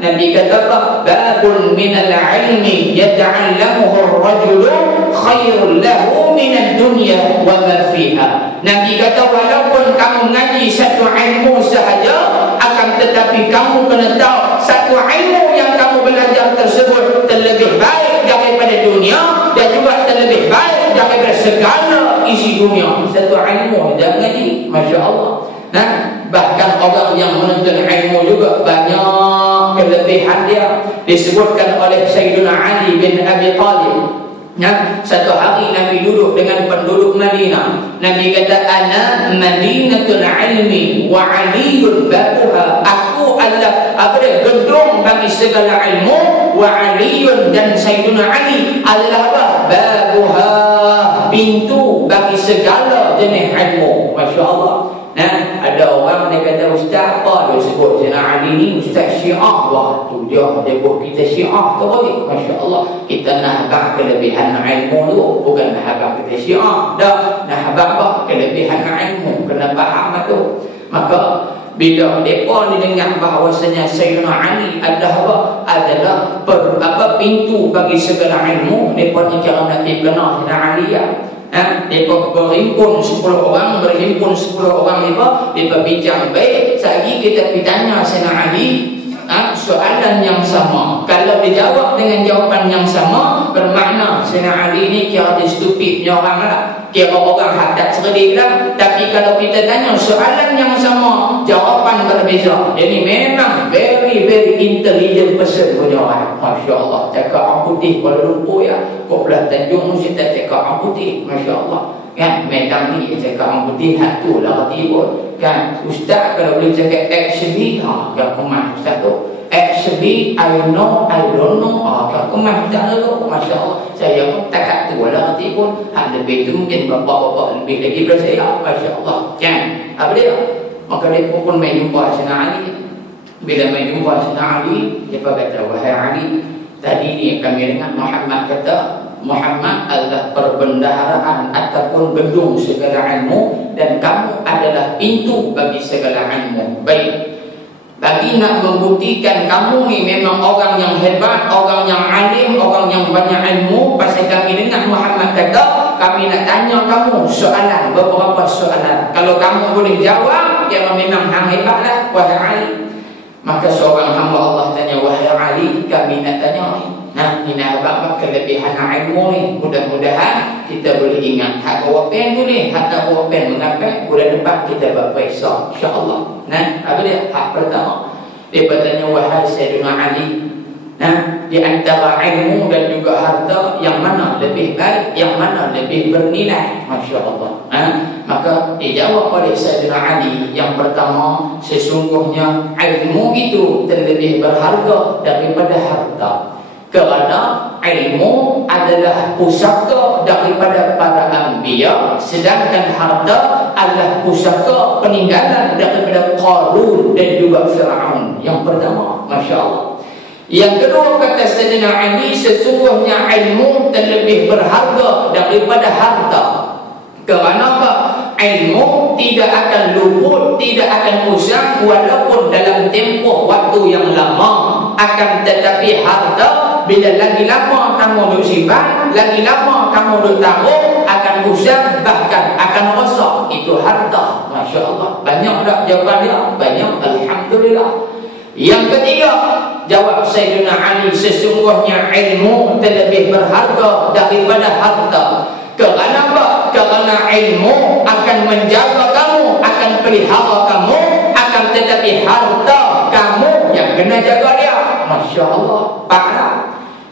Nabi kata apa? Babun minal ilmi yata'allamuhu ar-rajulu khairul lahu minad dunya wa ma fiha. Nabi kata walaupun kamu ngaji satu ilmu sahaja, akan tetapi kamu kena tahu satu ilmu yang kamu belajar tersebut terlebih baik daripada dunia dan juga terlebih baik daripada segala isi dunia. Satu ilmu dia mengaji, masya-Allah. Nah, bahkan orang yang menuntut ilmu juga banyak kelebihan dia. Disebutkan oleh Sayyidina Ali bin Abi Talib. Nah, satu hari Nabi duduk dengan penduduk Madinah. Nabi kata, ana madinatul ilmi wa aliyun babuha. Aku adalah gedung bagi segala ilmu, wa aliyun, dan Sayyidina Ali adalah apa? Babuha, pintu bagi segala jenis ilmu. Masya-Allah. Nah, ada orang dia kata, ustaz apa dia sebut Sayyidina Ali ni ustaz Syiah. Wah, tu dia buat kita Syiah tu bagi. Masya-Allah. Kita nak habaq kelebihan ilmu tu, bukan nak habaq kita Syiah. Dah, nak habaq apa? Kelebihan ilmu, kena faham tu. Maka bila mereka didengar bahawasanya Sayyidina Ali adalah pintu bagi segala ilmu, mereka ni jangan nak dikenal Sayyidina Ali ya. Mereka berhimpun 10 orang, mereka bincang baik. Sekali kita bertanya Sayyidina Ali soalan yang sama, kalau dijawab dengan jawapan yang sama, bermakna Sayyidina Ali ni kira dia stupidnya orang lah, kira orang tak cerdik lah. Tapi kalau kita tanya soalan yang sama, jawapan berbeza, jadi memang very intelligent person punya orang. Masya-Allah. Cakap orang putih Kuala Lumpur ya, Kuala Tanjung mesti tak cakap orang putih. Masya-Allah. Kan Medan ni cakap orang putih hatu lah reti pun. Kan ustaz kalau boleh cakap actually kan kemah ustaz tu. Actually I know I don't know kan kemah ustaz tu. Masya-Allah. Saya pun tak tu lah reti pun. Hak lebih tu mungkin bapak-bapak lebih lagi daripada saya. Masya-Allah. Kan apa dia? Maka dia pun main jumpa Sayyidina Ali. Bila main jumpa Sayyidina Ali, dia kata, wahai Ali, tadi ni kami dengar Muhammad kata Muhammad adalah perbendaharaan ataupun gedung segala ilmu, dan kamu adalah pintu bagi segala ilmu. Baik, bagi nak membuktikan kamu ni memang orang yang hebat, orang yang alim, orang yang banyak ilmu, pasal kami dengar Muhammad kata, kami nak tanya kamu soalan, beberapa soalan. Kalau kamu boleh jawab, ya memang hang hebatlah wahai Ali. Maka seorang hamba Allah tanya, wahai Ali, kami nak tanya ni. Nah, ini apa kelebihan ilmu ni. Mudah-mudahan kita boleh ingat hak bawa pen tu ni. Hak tak bawa pen mengapa? Bulan depan kita buat periksa, insya-Allah. Nah, apa dia? Hak pertama. Dia bertanya, wahai Sayyidina Ali, nah, di antara ilmu dan juga harta, yang mana lebih baik, yang mana lebih bernilai? Masya-Allah. Maka dijawab oleh Sayyidina Ali, yang pertama, sesungguhnya ilmu itu terlebih berharga daripada harta. Kerana ilmu adalah pusaka daripada para anbiya, sedangkan harta adalah pusaka peninggalan daripada Qarun dan juga Fir'aun. Yang pertama, Masya Allah. Yang kedua kata Sayyidina Ali, sesungguhnya ilmu terlebih berharga daripada harta. Kerana apa? Ilmu tidak akan luput, tidak akan usang walaupun dalam tempoh waktu yang lama. Akan tetapi harta, bila lagi lama kamu duk simpan, lagi lama kamu duk taruh, akan usang, bahkan akan rosak. Itu harta. Masya Allah. Banyak tak jawapan dia? Banyak. Alhamdulillah. Yang ketiga, jawab Sayyidina Ali, sesungguhnya ilmu terlebih berharga daripada harta. Kerana apa? Kerana ilmu akan menjaga kamu, akan pelihara kamu, akan tetapi harta kamu yang kena jaga dia. Masya Allah. Faham?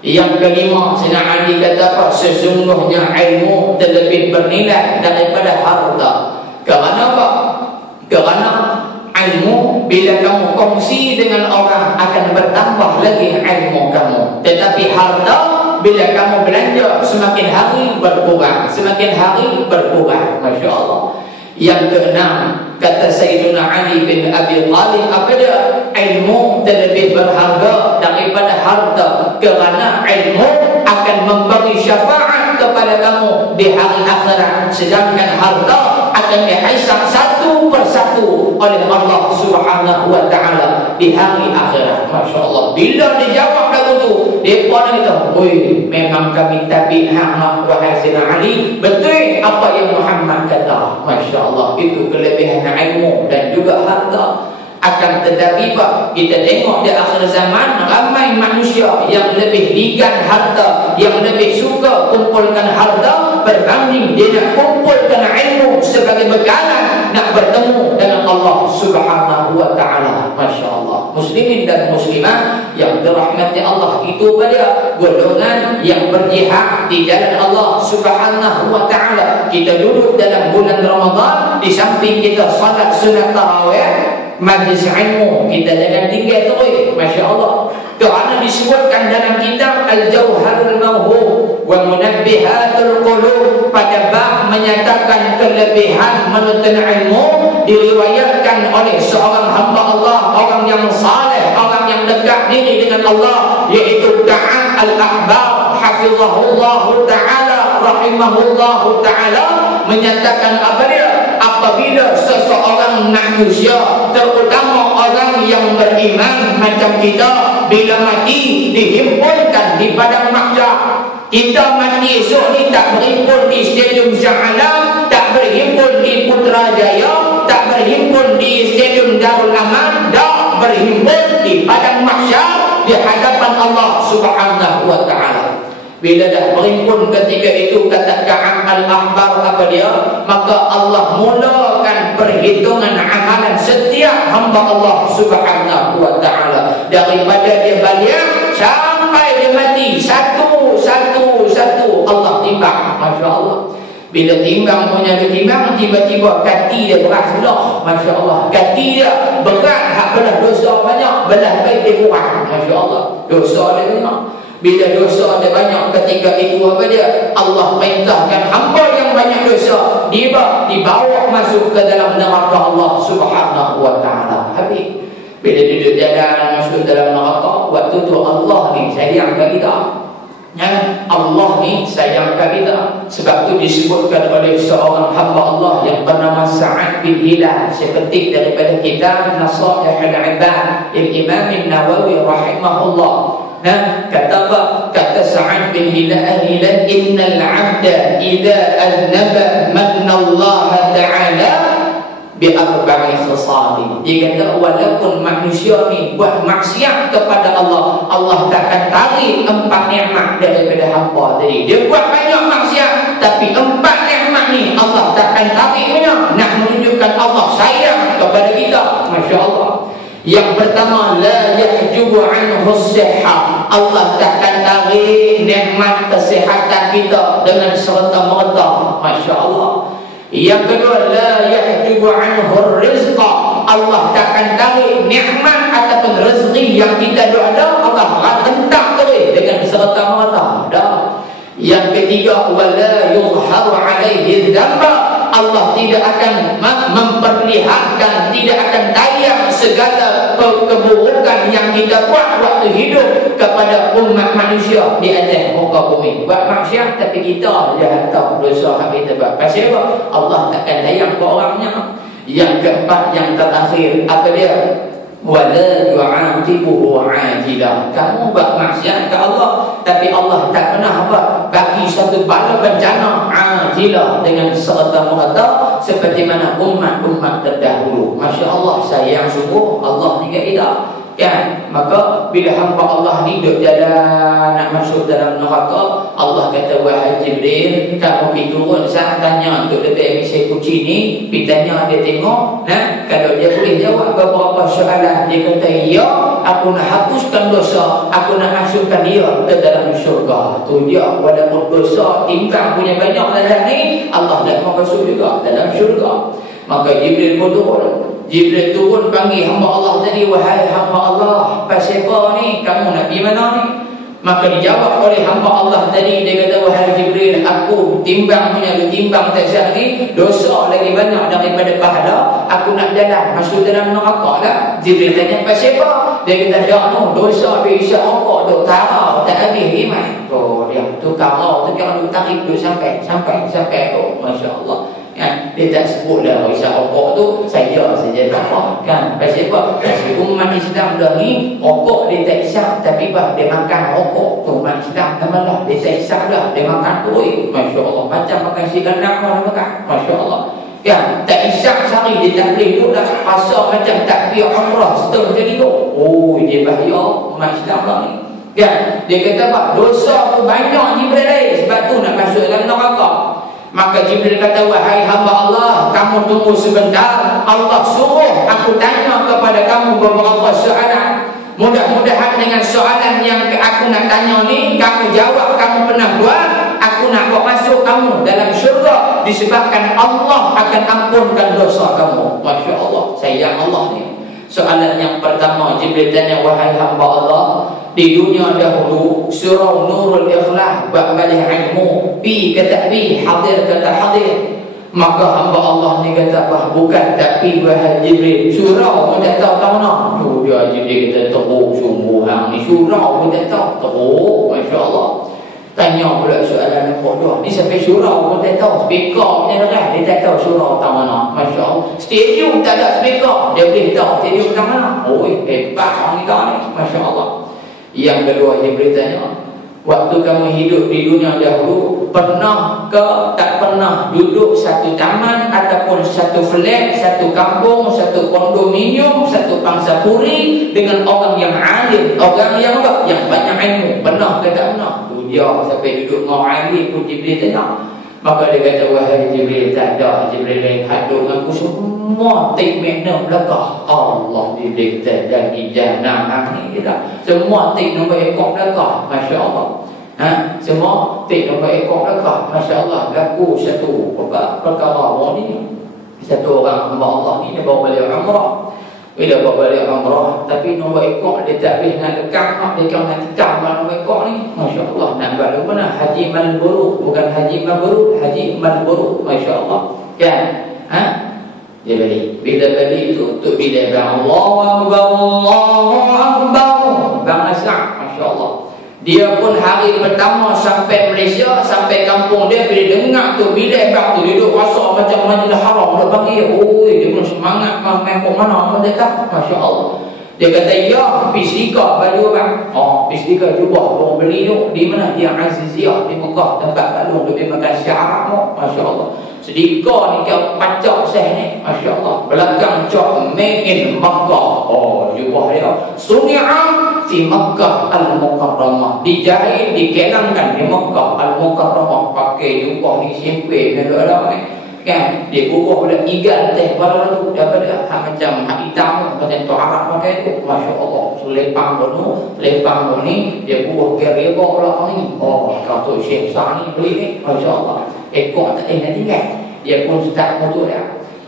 Yang kelima, Sayyidina Ali kata apa? Sesungguhnya ilmu terlebih bernilai daripada harta. Kerana apa? Kerana ilmu bila kamu kongsi dengan orang akan bertambah lagi ilmu kamu. Tetapi harta bila kamu belanja semakin hari berkurang, semakin hari berkurang. Masya Allah. Yang keenam, kata Sayyidina Ali bin Abi Thalib, apa dia? Ilmu terlebih berharga daripada harta. Kerana ilmu akan memberi syafaat kepada kamu di hari akhirat. Sedangkan harta akan dihisab satu persatu oleh Allah Subhanahu wa ta'ala di hari akhirat. Masya Allah. Bila dijawab lagu tu, dia pun kata, oi, memang kami tabi hak wahai Sayyidina Ali, betul apa yang Muhammad kata. Masya Allah. Itu kelebihan ilmu dan juga harta. Akan tetapi Pak, kita tengok di akhir zaman ramai manusia yang lebih ligan harta, yang lebih suka kumpulkan harta berbanding dia nak kumpulkan ilmu sebagai bekalan nak bertemu dengan Allah Subhanahu wa ta'ala. Masya Allah. Muslimin dan muslimah yang dirahmati Allah, itu pada golongan yang berjihad di jalan Allah Subhanahu wa ta'ala. Kita duduk dalam bulan Ramadan, di samping kita salat sunat tarawih, majlis ilmu kita jangan tinggal terus. Masya Allah. Kerana disebutkan dalam kitab Al-Jawharul Mawhub wa Munabbihatul Qulub, pada bab menyatakan kelebihan menuntut ilmu, diriwayatkan oleh seorang hamba Allah, orang yang saleh, orang yang dekat diri dengan Allah, yaitu Ka'ab Al-Ahbar hafizahullahu ta'ala rahimahullahu ta'ala, menyatakan apa dia? Apabila seseorang manusia, terutama orang yang beriman macam kita, bila mati dihimpunkan di padang mahsyar. Kita mati esok ni tak berhimpun di Stadium Shah Alam, tak berhimpun di Putrajaya, tak berhimpun di Stadium Darul Aman, tak berhimpun di padang mahsyar di hadapan Allah Subhanahu wa ta'ala. Bila dah berhimpun ketika itu, kata Ka'ab Al-Ahbar apa dia? Maka Allah mulakan perhitungan amalan setiap hamba Allah Subhanahu wa ta'ala, daripada dia balik sampai dia mati, satu Allah timbang. Masya Allah. Bila timbang punya dia timbang, tiba-tiba kaki dia berat pula. Masya Allah. Kaki dia berat, hak belah dosa banyak, belah baik dia kurang. Masya Allah. Dosa dia banyak. Bila dosa dia banyak ketika itu, apa dia? Allah perintahkan hamba yang banyak dosa dibawa masuk ke dalam neraka Allah Subhanahu wa ta'ala. Habis. Bila duduk jalan masuk dalam neraka, waktu tu Allah ni sayang ke kita. Allah ni sayang ke kita. Sebab tu disebutkan oleh seorang hamba Allah yang bernama Sa'ad bin Hilal. Saya petik daripada kitab Nasaihul Ibad Imam Nawawi rahimahullah. Kata apa? Kata Sa'ad bin Hilal, innal 'abda idza aznaba manna Allah ta'ala bi arba'i khisal. Dia kata walaupun manusia ni buat maksiat kepada Allah, Allah takkan tarik 4 nikmat daripada hamba tadi. Dia buat banyak maksiat, tapi 4 nikmat ni Allah takkan tariknya, nak menunjukkan Allah sayang kepada kita. Masya Allah. Yang pertama, la yahjubu anhu as-sihah. Allah takkan tarik nikmat kesihatan kita dengan serta-merta. Masya Allah. Yang kedua, la yahjubu anhu rizqa. Allah takkan tarik nikmat ataupun rezeki yang kita ada, Allah hentak terus dengan serta-merta. Dah. Yang ketiga, wala yuzharu alaihi dzamba. Allah tidak akan memperlihatkan, tidak akan tayang segala keburukan yang kita buat waktu hidup kepada umat manusia di atas muka bumi. Buat maksiat tapi kita jahat tahu dosa hak kita buat. Pasal apa? Allah takkan tayang ke orangnya. Yang keempat, yang terakhir, apa dia? Wala yu'aqibuhu 'ajilah. Kamu buat maksiat ke Allah, tapi Allah tak pernah bagi satu bala bencana 'ajilah dengan serta-merta seperti mana umat-umat terdahulu. Masya Allah, sayang sungguh Allah ni kita. Kan? Maka bila hamba Allah ni duduk jalan nak masuk dalam neraka, Allah kata, wahai Jibril, kamu pergi turun saat tanya untuk lebih misai kucing ni, pergi tanya dia tengok, kalau dia boleh jawab beberapa soalan, dia kata ya, aku nak hapuskan dosa, aku nak masukkan dia ke dalam syurga. Tu dia, walaupun dosa timbang punya banyak dalam ni, Allah dah mau masuk juga dalam syurga. Maka Jibril pun turun. Jibril turun panggil hamba Allah tadi, wahai hamba Allah, pasal apa ni? Kamu nak pergi mana ni? Maka dijawab oleh hamba Allah tadi, dia kata, wahai Jibril, aku timbang punya timbang tak ni, dosa lagi banyak daripada pahala, aku nak jalan masuk dalam neraka lah. Jibril tanya, pasal apa? Dia kata, dah tu dosa bisa rokok duk tarau tak habis iman. Oh, dia tu tarau tu jangan duk tarik duk sampai tu. Masya Allah. Kan? Dia tak sebut dah risau rokok tu saja tak apa. Kan? Pasal apa? Pasal umat Islam dah ni rokok dia tak isap, tapi dia makan rokok tu. Umat Islam nama lah, dia tak isap dah, dia makan tu. Masya Allah, macam makan si kandang pun dia makan. Masya Allah. Kan? Tak isap sehari dia tak boleh duduk dah, rasa macam takbir umrah setengah jadi tu. Oh, dia bahaya umat Islam dah ni. Kan? Dia kata apa? Dosa tu banyak ni berlain, sebab tu nak masuk dalam neraka. Maka Jibril kata, wahai hamba Allah, kamu tunggu sebentar, Allah suruh aku tanya kepada kamu beberapa soalan. Mudah-mudahan dengan soalan yang aku nak tanya ni, kamu jawab, kamu pernah buat, aku nak bawa masuk kamu dalam syurga, disebabkan Allah akan ampunkan dosa kamu. Masya Allah, sayang Allah ni. Soalan yang pertama, Jibril tanya, wahai hamba Allah, di dunia dahulu surau Nurul Ikhlas buat balik ilmu, pi kata pi, hadir kata hadir. Maka hamba Allah ni kata, bukan tapi wahai Jibril, surau pun tak tahu mana. Tu dia Jibril kata, teruk sungguh hang ni, surau pun tak tahu. Teruk, Masya Allah. Tanya pula soalan yang bodoh ni, sampai surau pun tak tahu. Speaker punya dengar, dia tak tahu surau tahu mana. Masya Allah. Stadium tak ada speaker, dia boleh tahu stadium tahu mana. Oi, hebat orang kita ni. Masya Allah. Yang kedua, Jibril tanya, waktu kamu hidup di dunia dahulu, pernah ke tak pernah duduk satu taman ataupun satu flat, satu kampung, satu kondominium, satu pangsa puri dengan orang yang alim, orang yang apa? Yang banyak ilmu. Pernah ke tak pernah? Dia sampai duduk dengan alim pun Jibril tanya. Maka dia kata, wahai Jibril, tak ada. Jibril lain hadut aku semua tik makna belakang. Allah, Jibril kata, dari jannah ni dah. Semua tik nombor ekor belakang. Masya Allah. Semua tik nombor ekor belakang. Masya Allah. Laku satu perkara ni. Satu orang hamba Allah ni, dia bawa balik umrah. Bila bawa balik umrah, tapi nombor ekor dia tak boleh nak lekang, dia nak tikam nombor ekor ni. Masya Allah. Nak balik mana? Haji Malburu. Bukan Haji Malburu, Haji Malburu. Masya Allah. Kan? Dia balik. Bila balik itu, untuk bila Allahu Akbar, Allahu Akbar, bang As'ad. Masya Allah. Dia pun hari pertama sampai Malaysia, sampai kampung dia, bila dengar tu bila bang tu, dia duduk rasa macam Majlis Haram dia panggil. Oi, dia pun semangat main kat mana pun dia tak. Masya Allah. Dia kata, ya, pislika baju bang. Oh, pislika jubah orang beli tu di mana? Di Aziziyah di Mekah, tempat balung dia makan syarat tu. Masya Allah. Sedika ni kau pacak seh ni. Masya Allah. Belakang cok made in Mekah. Oh, jubah dia Suni'a di Mekah Al-Mukarramah, dijahit, dikenangkan di Mekah Al-Mukarramah. Pakai jubah ni simple ni ada ni. Kan? Dia bubuh pada igal teh pada tu daripada macam hak hitam macam tu Arab pakai tu. Masya Allah. Lepang ni dia bubuh ke rebok lah ni. Oh, kata Syekh Sani beli ni. Masya Allah. Ekor tak nak tinggal. Dia pun start motor dia.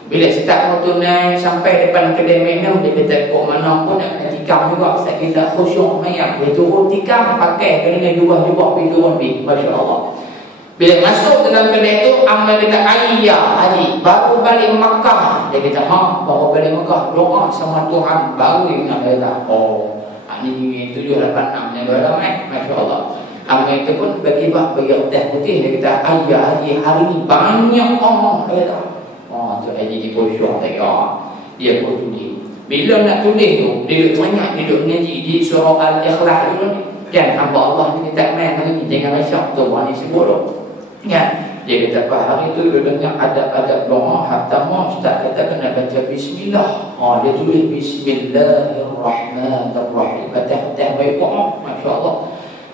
Bila start motor naik sampai depan kedai minum, dia kata ekor mana pun nak tikam juga. Saya kita khusyuk mayat. Dia turun tikam pakai dengan jubah-jubah pergi turun pergi. Masya Allah. Bila masuk dalam kedai itu, amal kata, ayah haji, baru balik Makkah. Dia kata, baru balik Makkah, doa sama Tuhan, baru dia kata, ini 786 yang berada, Masya Allah. Amal itu pun bagi teh putih. Dia kata, ayah haji, hari ini banyak orang. Dia kata, tu haji di posyok tadi. Dia pun tulis. Bila nak tulis tu, dia banyak duduk ngaji di surah Al-Ikhlas tu ni. Kan, hamba Allah ni tak main hari ni, jangan risau tu, ni sebut tu. Kan, dia kata, hari tu dia dengar adab-adab doa, hatta Ustaz kata kena baca bismillah. Dia tulis Bismillahirrahmanirrahim. Kata baik doa, Masya Allah.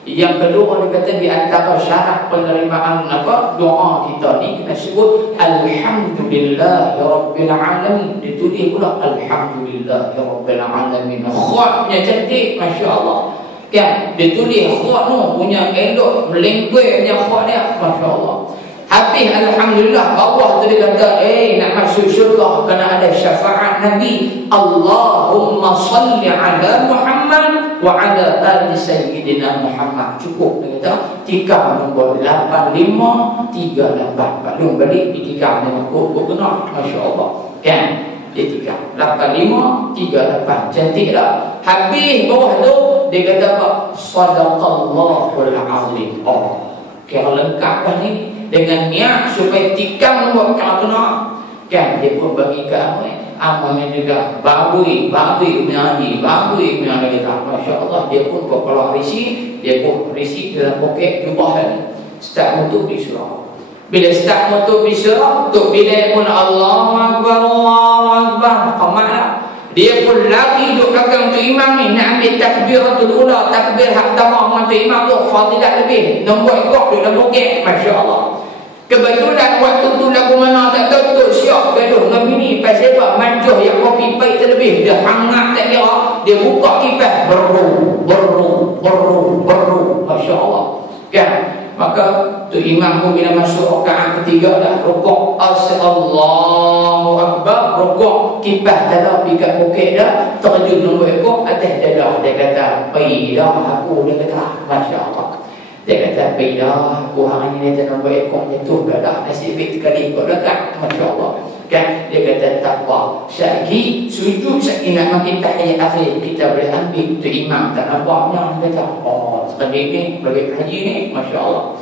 Yang kedua, dia kata di antara syarat penerimaan doa kita ni, kena sebut Alhamdulillahirabbil alamin. Ditulis pula Alhamdulillahirabbil alamin. Khatnya cantik, Masya Allah. Kan, dia tulis khat tu punya elok, melengkui punya khat dia, Masya Allah. Habis Alhamdulillah, bawah tu dia kata, nak masuk syurga kena ada syafaat Nabi. Allahumma salli ala Muhammad wa ala ali Sayyidina Muhammad. Cukup, dia kata, tikam nombor 8538. Belum balik di tikam dengan kok kena, Masya Allah. Kan, dia tikam 8538. Cantik tak? Habis bawah tu dia kata apa? Sadaqallahul azim. Kira lengkap dah ni dengan niat supaya tikam nombor kena. Kan, dia pun bagi ke amalnya juga babui menyanyi, kita, Masya Allah. Dia pun kalau risi, dia pun risi dalam poket jubah tadi. Start motor di surah. Bila start motor di surah tu, bila pun Allahu Akbar, kemana dia pun lagi duduk belakang tu imam ni nak ambil takbiratul ula, takbir hak tamam tu imam tu fadilah lebih, nombor ekor duduk dalam poket, Masya Allah. Kebetulan waktu tu lagu mana tak tahu, tu siap gaduh dengan bini pasal apa, manjuh yang kopi pahit terlebih, dia hangat tak kira, dia buka kipas, beru, Masya Allah. Kan, maka tu imam pun bila masuk rakaat ketiga dah rukuk, Allahu Akbar, rukuk, kipas dalam pikat poket dah, terjun nombor ekor atas dadah. Dia kata, pergi dah aku, dia kata, Masya Allah. Dia kata, pergi dah aku, hari ni dia nombor ekor jatuh dah, nasib baik sekali ikut dekat, Masya Allah. Kan, dia kata, tak apa, syaki sujud, syaki nak makin tahiyat akhir, kita boleh ambil tu imam tak nampaknya. Dia kata, sekali ni bagi haji ni, Masya Allah.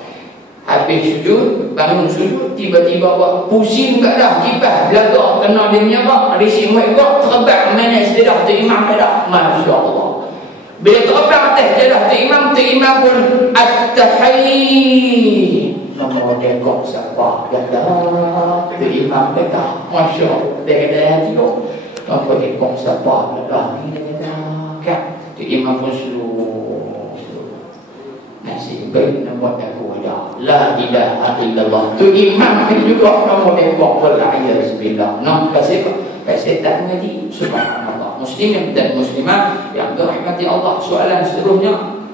Habis sujud, bangun sujud, tiba-tiba buat pusing kat dah kipas, belagak kena dia menyabak, risik mereka terbang mana sedah tu imam dah, Masya Allah. Bila terbang atas jadah tu imam pun at-tahiyy. Nama dia kok siapa? Dia dah tu imam kata, Masya Allah. Dia kata hati tu, nama dia kok siapa? Dia dah ni, dia kata kan. Tu imam pun slow. Nasib baik nama aku ada la ilaha illallah. Tu imam juga nama dia kok wal-a'iyazbillah. Nah, kasih tak mengaji, subhanallah. Muslimin dan muslimat yang dirahmati Allah. Soalan seterusnya,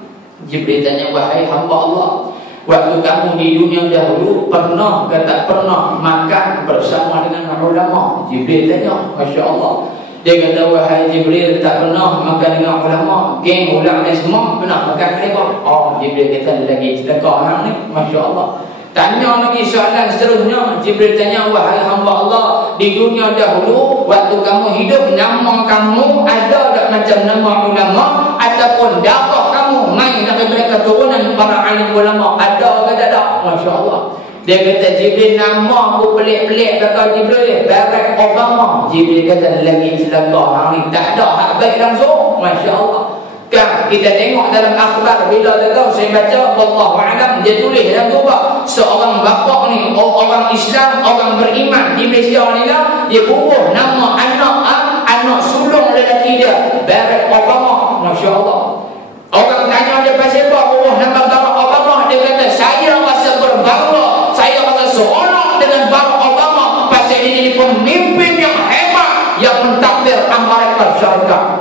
Jibril tanya, wahai hamba Allah, waktu kamu di dunia dahulu pernah ke tak pernah makan bersama dengan ulama? Jibril tanya, Masya Allah. Dia kata, wahai Jibril, tak pernah makan dengan ulama, geng ulama semua pernah makan mereka. Jibril kata, lagi sedekah orang ni, Masya Allah. Tanya lagi soalan seterusnya, Jibril tanya, wahai hamba Allah, di dunia dahulu waktu kamu hidup, nama kamu ada tak macam nama ulama, ataupun darah kamu main daripada keturunan para alim ulama, ada ke tak ada? Masya Allah. Dia kata, Jibril, nama aku pelik-pelik. Kata Jibril, Barack Obama. Jibril kata, lagi celaka hari tak ada hak baik langsung, Masya Allah. Kan, kita tengok dalam akhbar, bila tahu saya baca, wallahu a'lam, dia tulis dalam tu seorang bapa ni, orang Islam, orang beriman di Malaysia ni lah, dia bubuh nama anak sulung lelaki dia, Barack Obama. Masya Allah. Orang tanya dia pasal apa bubuh nama Barack Obama, dia kata, saya rasa berbangga, saya rasa seronok dengan Barack Obama pasal dia jadi pemimpin yang hebat yang mentadbir Amerika Syarikat.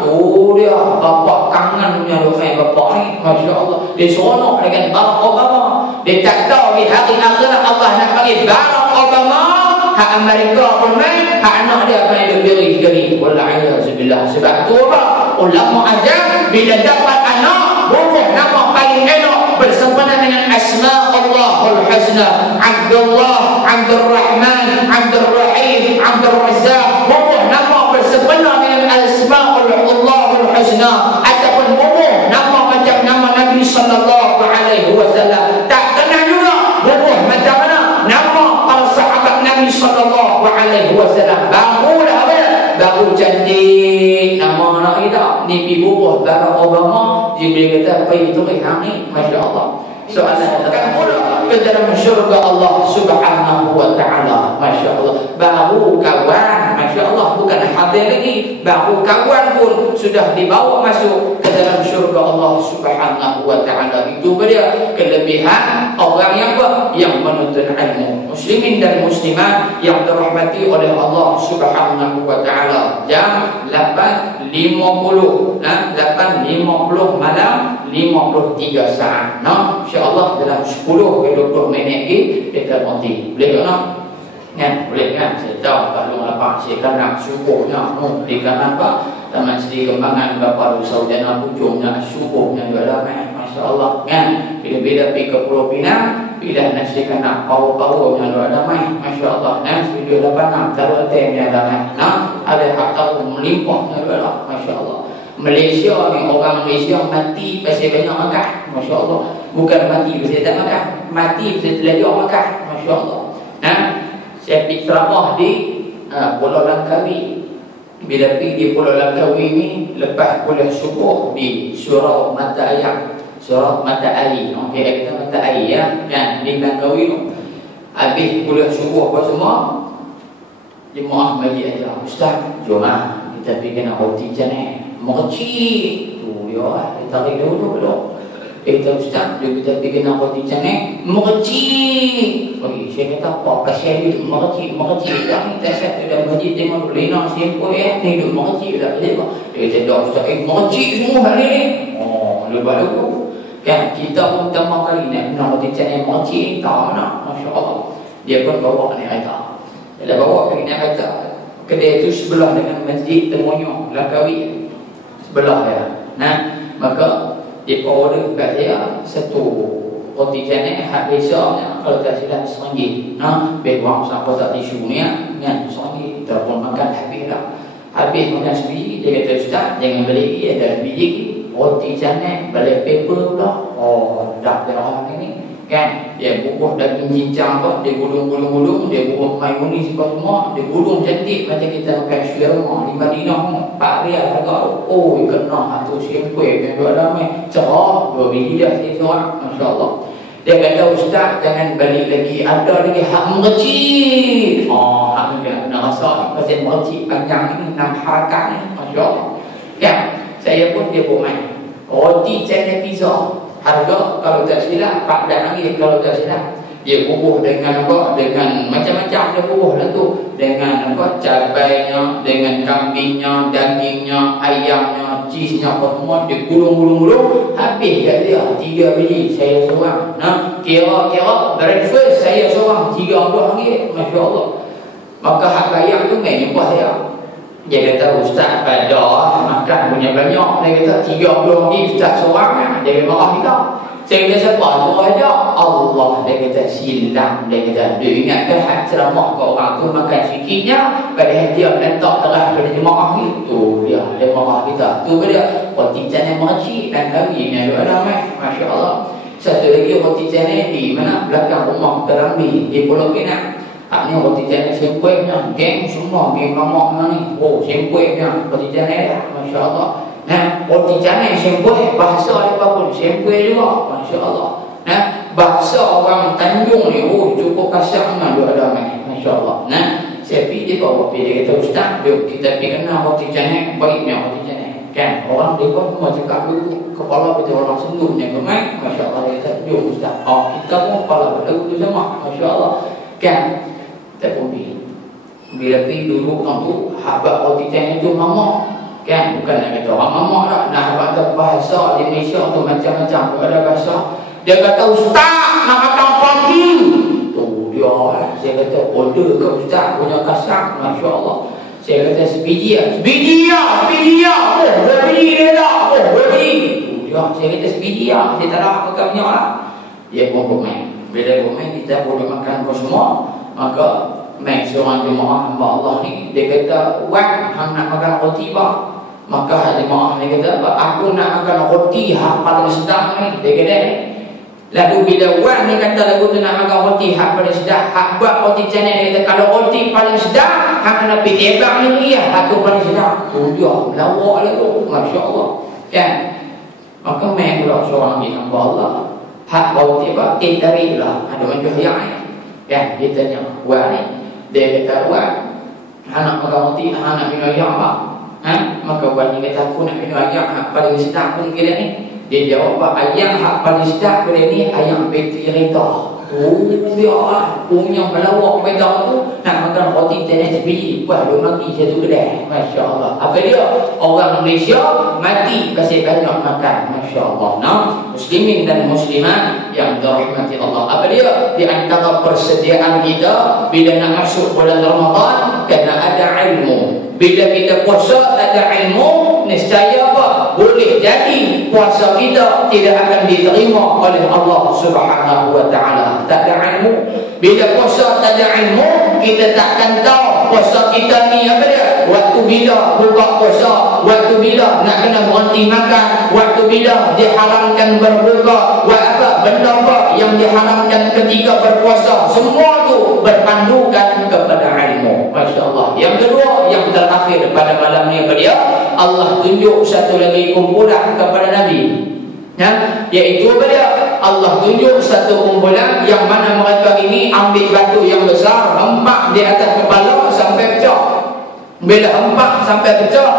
Dia bapak kangennya dengan bapak ni, Masya Allah. Dia seronok dengan Barack Obama. Dia tak tahu di hari akhirat Allah nak bagi Barack Obama, hak Amerika pun main, hak anak dia akan hidup diri sekali. Wallahiyahzubillah. Sebab tu apa? Ulama ajar bila dapat anak, bubuh nama paling elok bersempena dengan asma Allahul Husna, Abdullah, Abdul Rahman, Abdul Rahim, Abdul Razzaq. Bubuh nama bersempena dengan asma Allahul Husna, ataupun bubuh nama macam nama Nabi sallallahu alaihi wasallam. Tak kenal juga bubuh macam mana nama para sahabat Nabi sallallahu alaihi wasallam. Barulah baru cantik nama anak kita ni pi bubuh Barack Obama. Jibril kata apa itu hang ni, masya-Allah. Soalan datang pula ke dalam syurga Allah Subhanahu wa taala. Masya-Allah. Baru kawan, masya-Allah, bukan hadir lagi, baru kawan pun sudah dibawa masuk ke dalam syurga Allah Subhanahu wa taala. Itu dia kelebihan orang yang menuntut ilmu. Muslimin dan muslimat yang dirahmati oleh Allah Subhanahu wa taala. Jam 8.50 malam 53 saat. Nah, insya-Allah dalam 10 ke 20 minit lagi kita berhenti. Boleh tak nak? Kan? Boleh kan? Saya tahu kalau apa saya nak subuhnya di kanan apa? Taman Seri Kembangan berapa Saudara Bujungnya subuhnya juga ramai. Masya-Allah kan? Bila-bila pergi ke Pulau Pinang, bila nasi kena power-powernya juga ramai. Masya-Allah. Nah, video 8 taruh temnya ramai. Nah, ada harta melimpahnya juga. Masya-Allah. Malaysia ni, orang Malaysia mati pasal banyak makan. Masya Allah. Bukan mati pasal tak makan, mati pasal terlalu makan. Masya Allah. Saya pergi ceramah di Pulau Langkawi. Bila pergi di Pulau Langkawi ni, lepas kuliah subuh di surau mata air. Surau mata air, okey, kita mata air ya, kan, di Langkawi tu. Habis kuliah subuh apa semua, jemaah majlis aja, Ustaz, jom kita pergi nak roti canai. Mengecik tu dia, dia tarik dulu. Kata Ustaz, kita pergi nak roti canai, mengecik. Saya kata apa, kasihan dia mengecik. Dah kita set tu dah majlis tengok lena sempoi ni duk mengecik dah. Dia kata Ustaz, mengecik semua hari ni. Oh, lepas tu kan kita pun pertama kali nak roti canai mengecik, tak nak. Masya-Allah. Dia pun bawa ni kereta. Dia bawa pergi naik kereta. Kedai tu sebelah dengan Masjid Temonyo Langkawi. Sebelah dia. Nah, maka dia order kat saya satu roti canai hak biasanya kalau tak silap RM1. Nah, beruang sampai tak tisu ni kan RM1. Kita pun makan habis dah. Habis makan sebiji, dia kata Ustaz, jangan beli lagi, ada sebiji roti canai balik paper pula. Oh, dah dia orang ni kan, dia bubuh daging cincang apa, dia gulung, dia bubuh mayonis semua, dia gulung cantik macam kita makan shawarma di Madinah. Pak harga oh kena tu sempoi yang dua ramai cerah 2 biji dah saya seorang. Masya-Allah. Dia kata Ustaz, jangan balik lagi, ada lagi hak mengecil. Oh, hak ni kena rasa pasal mengecil panjang ni 6 harakat ni. Masya-Allah. Ya, saya pun dia buat main roti canai pizza. Harga kalau tak silap RM4 kalau tak silap. Dia bubuh dengan apa? Dengan macam-macam dia bubuh lah tu. Dengan apa? Cabainya, dengan kambingnya, dagingnya, ayamnya, cheese-nya apa semua. Dia gulung-gulung. Habis kat dia 3 biji saya seorang. Nah, kira-kira breakfast saya seorang RM30. Masya-Allah. Maka hak bayar tu main jumpa saya. Dia kata Ustaz pada makan punya banyak. Dia kata RM30 Ustaz seorang. Dia marah kita. Saya kata siapa suruh aja? Allah. Dia kata silam. Dia kata dia ingatkan hak ceramah ke orang tu makan sikitnya, padahal dia letak terah pada jemaah ni. Tu dia marah kita. Tu dia roti canai mengecik dan kari ni ada ramai. Masya-Allah. Satu lagi roti canai di mana belakang rumah Terambi di Pulau Pinang. Hak ni roti canai sempoinya, geng semua, geng mamak ni. Oh, sempoinya roti canai dah. Masya-Allah. Nah, roti canai sempoi, bahasa apa pun sempoi juga. Masya-Allah. Nah, bahasa orang Tanjung ni oh cukup kasarnya dia ada mai. Masya-Allah. Nah, saya pergi bawa dia kata Ustaz, jom kita pergi kenal roti canai, baiknya roti canai. Kan orang dia pun mau cakap dulu kepala kita orang senduk ni kemai. Masya-Allah. Dia kata jom Ustaz. Oh, kita pun kepala dulu sama. Masya-Allah. Kan kita pun pergi. Bila pergi dulu orang tu habaq roti canai tu mamak. Kan, bukan nak kata orang mamak tak. Nak kata bahasa di Malaysia tu macam-macam. Ada bahasa. Dia kata Ustaz nak kata pagi. Tu dia. Saya kata order ke Ustaz punya kasar. Masya-Allah. Saya kata sebiji ya. Oh, berbiji dia tak. Oh, berbiji. Tu dia saya kata sebiji lah, saya tak nak makan banyak lah. Dia pun komen. Bila komen kita boleh makan kau semua, maka mai seorang jemaah hamba Allah ni, dia kata, "Wan, hang nak makan roti bah?" Maka jemaah ni kata, "Aku nak makan roti hak paling sedap ni." Dia kata ni. Lalu bila Wan ni kata lagu tu nak makan roti hak paling sedap, hak buat roti canai, dia kata, "Kalau roti paling sedap, hak kena pergi tebak ni ya, hak tu paling sedap." Tu dia melawak lah tu, masya-Allah. Kan? Maka mai pula seorang lagi hamba Allah, hak roti apa? Tarilah. Ada macam yang ni. Kan? Dia tanya, "Wan ni." Dia kata, "Wan, hang nak makan roti, hang nak minum air apa?" Maka Wan ni kata, "Aku nak minum ayam hak paling sedap ni kira ni." Dia jawab, "Ayam hak paling sedap kira ni ayam peti rita." Dia lah punya pelawak pedang tu nak makan roti tennis sebiji. Wah, dia mati satu kedai. Masya Allah. Apa dia? Orang Malaysia mati pasal banyak makan. Masya Allah. Nah, muslimin dan muslimat yang dirahmati Allah. Apa dia? Di antara persediaan kita bila nak masuk bulan Ramadan, kena ada ilmu. Bila kita puasa tak ada ilmu, niscaya apa? Boleh jadi puasa kita tidak akan diterima oleh Allah Subhanahu wa taala. Tak ada ilmu. Bila puasa tak ada ilmu, kita takkan tahu puasa kita ni apa dia? Waktu bila buka puasa, waktu bila nak kena berhenti makan, waktu bila diharamkan berbuka, apa benda apa yang diharamkan ketika berpuasa. Semua tu berpandukan kepada ilmu. Masya-Allah. Yang kedua, yang terakhir pada malam ni apa dia? Allah tunjuk satu lagi kumpulan kepada Nabi. Iaitu apa dia? Allah tunjuk satu kumpulan yang mana mereka ini ambil batu yang besar, hempak di atas kepala sampai pecah. Bila hempak sampai pecah,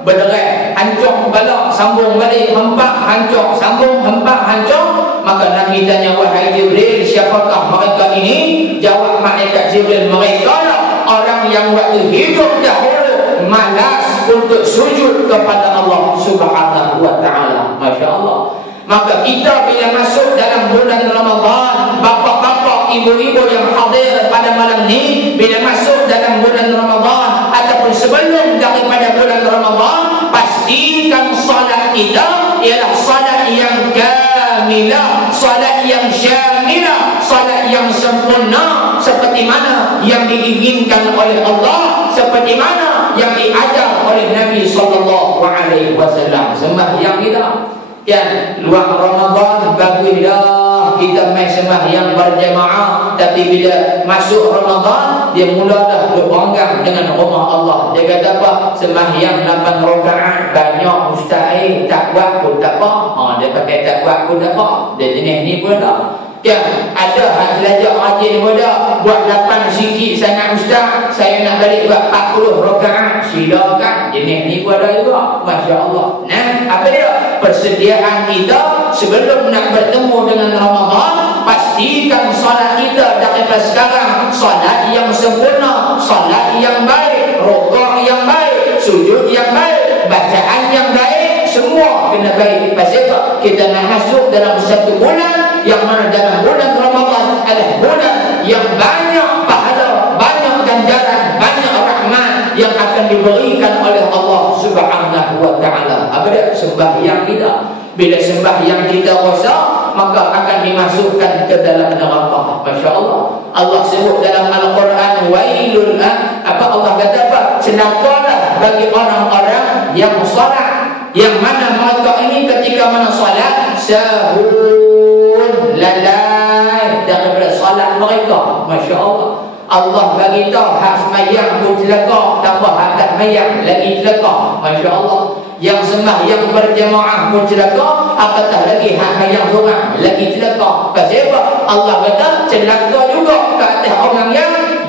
berderai, hancur kepala, sambung balik, hempak, hancur, sambung, hempak, hancur. Maka Nabi tanya, "Wahai Jibril, siapakah mereka ini?" Jawab malaikat Jibril, "Mereka lah orang yang waktu hidup dahulu malas untuk sujud kepada Allah Subhanahu wa taala." Masya-Allah. Maka kita bila masuk dalam bulan Ramadan, bapa-bapa, ibu-ibu yang hadir pada malam ni, bila masuk dalam bulan Ramadan ataupun sebelum daripada bulan Ramadan, pastikan salat kita ialah salat yang kamilah, salat yang syamilah, salat yang sempurna, seperti mana yang diinginkan oleh Allah, seperti mana yang diajar oleh Nabi sallallahu alaihi wasallam. Sembahyang kita kan luar Ramadan bagus dah kita main sembahyang berjemaah, tapi bila masuk Ramadan dia mulalah berbanggang dengan rumah Allah. Dia kata apa? Sembahyang 8 rakaat banyak ustaz, tak buat pun tak apa. Dia pakai tak buat pun tak apa. Dia jenis ni pun tak. Kan ada hak belajar rajin pada buat 8 sikit sangat ustaz, saya nak balik buat 40 rakaat, silakan. Jenis ni pun ada juga. Masya-Allah. Nah, apa dia? Persediaan kita sebelum nak bertemu dengan Ramadan, pastikan solat kita daripada sekarang solat yang sempurna, solat yang baik, rukuk yang baik, sujud yang baik, bacaan yang baik, semua kena baik. Pasal apa? Kita nak masuk dalam satu bulan yang mana dalam bulan Ramadan adalah bulan yang banyak pahala, banyak ganjaran, banyak rahmat yang akan diberikan oleh Allah Subhanahu wa taala. Apa dia? Sembahyang kita. Bila sembahyang kita rosak, maka akan dimasukkan ke dalam neraka. Masya-Allah. Allah sebut dalam Al-Quran, wailul, apa Allah kata apa? Celakalah bagi orang-orang yang salat, yang mana mereka ini ketika mana salat sahun, lalai daripada salat mereka. Masya-Allah. Allah bagi tahu hak sembahyang pun celaka, tambah hak tak sembahyang lagi celaka. Masya-Allah. Yang sembahyang berjemaah pun celaka, apatah lagi hak sembahyang seorang lagi celaka. Pasal apa? Allah kata celaka juga ke atas orang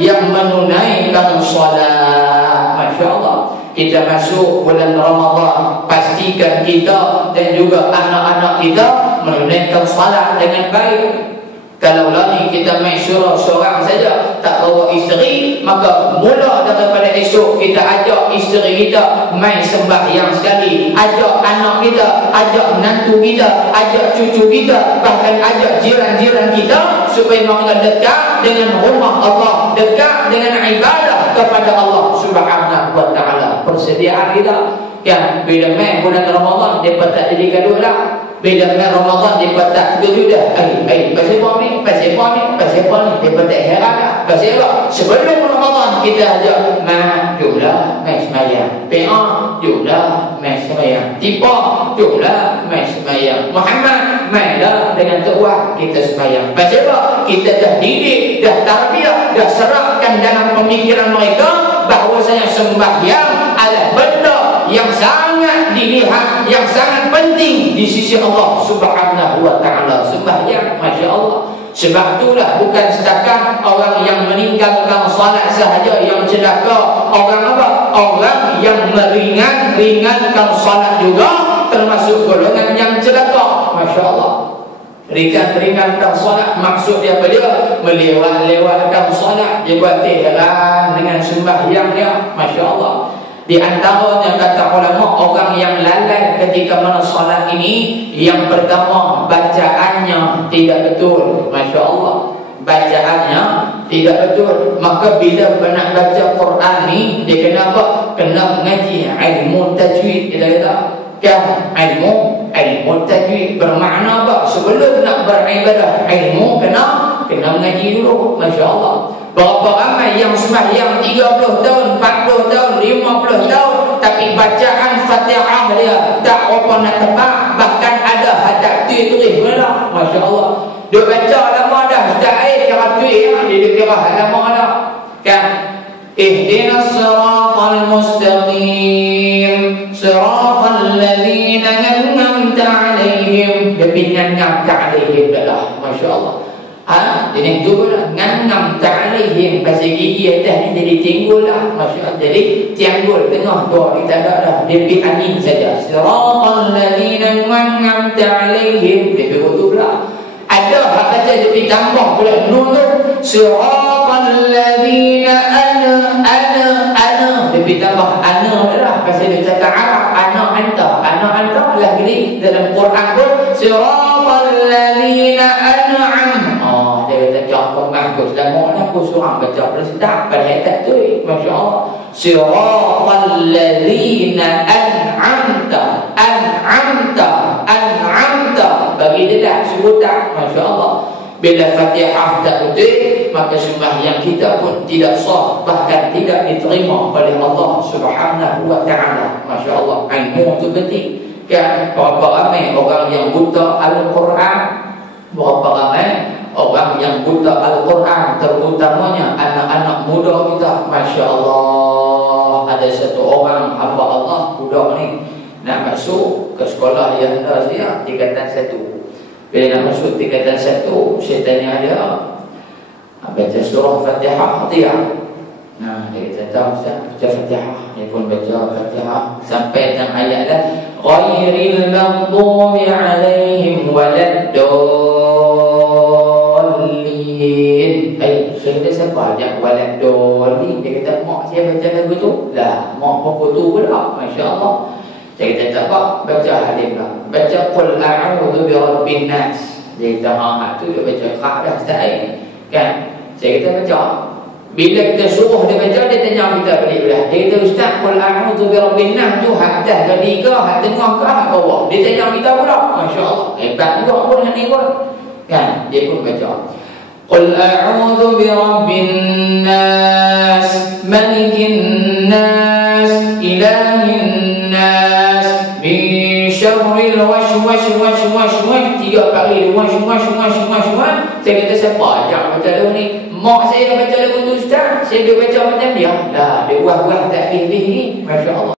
yang menunaikan solat. Masya-Allah. Kita masuk bulan Ramadan, pastikan kita dan juga anak-anak kita menunaikan solat dengan baik. Kalau lagi kita main surau seorang saja, tak bawa isteri, maka mula daripada esok kita ajak isteri kita main sembahyang sekali, ajak anak kita, ajak menantu kita, ajak cucu kita, bahkan ajak jiran-jiran kita, supaya mereka dekat dengan rumah Allah, dekat dengan ibadah kepada Allah Subhanahu wa taala. Persediaan kita kan bila main bulan Ramadan dia tak jadi gaduh lah. Bila dengan Ramadan dia tak tidur dah. Pasal apa ni? Dia tak heran dah. Pasal apa? Sebelum Ramadan kita ajak jumlah mai sembahyang. Jumlah mai sembahyang. Tipa jumlah mai sembahyang. Muhammad mailah dengan tuah kita sembahyang. Pasal apa? Kita dah didik, dah tarbiyah, dah serapkan dalam pemikiran mereka bahawasanya sembahyang adalah benda yang sangat dilihat, yang sangat penting di sisi Allah Subhanahu wa ta'ala. Sembahyang, Masya Allah. Sebab itulah bukan setakat orang yang meninggalkan salat sahaja yang celaka. Orang apa? Orang yang meringankan salat juga termasuk golongan yang celaka. Masya Allah. Ringankan salat, maksud dia apa dia? Melewatkan salat. Dia buat heran dengan sembahyang dia. Masya Allah. Di antaranya kata ulama, orang yang lalai ketika mana salat ini, yang pertama bacaannya tidak betul. Masya Allah, bacaannya tidak betul. Maka bila nak baca Quran ni, dia kena apa? Kena mengaji ilmu tajwid. Kita kata kan ilmu tajwid bermakna apa? Sebelum nak beribadah ilmu kena mengaji dulu. Masya Allah. Berapa ramai yang sembahyang 30 tahun, 40 tahun, 50 tahun, tapi bacaan Fatihah dia tak apa nak tepat, bahkan ada hadat tulis pula. Masya Allah. Dia baca lama dah, setiap kira tulis, dia kira lama dah. Kan? Ihdinas siratal mustaqim, siratal ladzina an'amta 'alaihim. Dia pinjam ta'alaihim dah. Masya Allah. Jadi itu pula ngam ta'alaihim, pasal gigi atas ni jadi tinggul lah. Masya Allah. Jadi tianggul tengah dua kita ada dah. Dia pergi angin saja. Siratal ladzina an'amta 'alaihim. Dia pergi tu pula. Ada hak baca dia pergi tambah pula nun tu. Siratal ladzina ana. Dia pergi tambah ana dah. Pasal dia cakap Arab. Ana anta lah gini dalam Quran pun. Siratal ladzina an'am. Dia kata cakap bagus dan makna aku seorang baca pada sedap pada ayat tu. Masya Allah. Siratal ladzina an'amta. Bagi dia dah sebut tak. Masya Allah. Bila Fatihah tak betul, maka sembahyang kita pun tidak sah, bahkan tidak diterima oleh Allah Subhanahu wa ta'ala. Masya Allah. Ilmu itu penting. Kan berapa ramai orang yang buta Al-Quran, berapa ramai orang yang buta Al-Quran, terutamanya anak-anak muda kita. Masya Allah. Ada satu orang hamba Allah, budak ni nak masuk ke sekolah yang ada dia, tingkatan 1. Bila nak masuk tingkatan 1, saya tanya dia, baca surah Fatihah dia. Dia kata tahu Ustaz, baca Fatihah. Dia pun baca Fatihah sampai dalam ayat dah, ghairil maghdubi alaihim waladdallin. Saya kata siapa yang waladdallin? Dia kata mak saya baca lagu tu. Lah, mak buku tu pula. Masya Allah. Saya kata tak apa, baca hadis lah. Baca qul a'udzu birabbin nas. Dia kata tu dia baca hak dah Ustaz. Kan? Saya kata baca. Bila kita suruh dia baca, dia tanya kita balik belah. Dia kata Ustaz, qul a'udzu birabbin nas tu hak atas tadi ke, hak tengah ke, hak bawah? Dia tanya kita pula. Masya Allah. Hebat juga pun hak ni pun. Kan? Dia pun baca. Qul a'udzu birabbin nas, malikin nas, ilahin nas, min syarril waswas. 3 kali waswas. Saya kata siapa ajak baca lagu ni? Mak saya baca lagu tu Ustaz. Saya dia baca macam dia. Dah, dia buah-buah tak pilih ni. Masya Allah.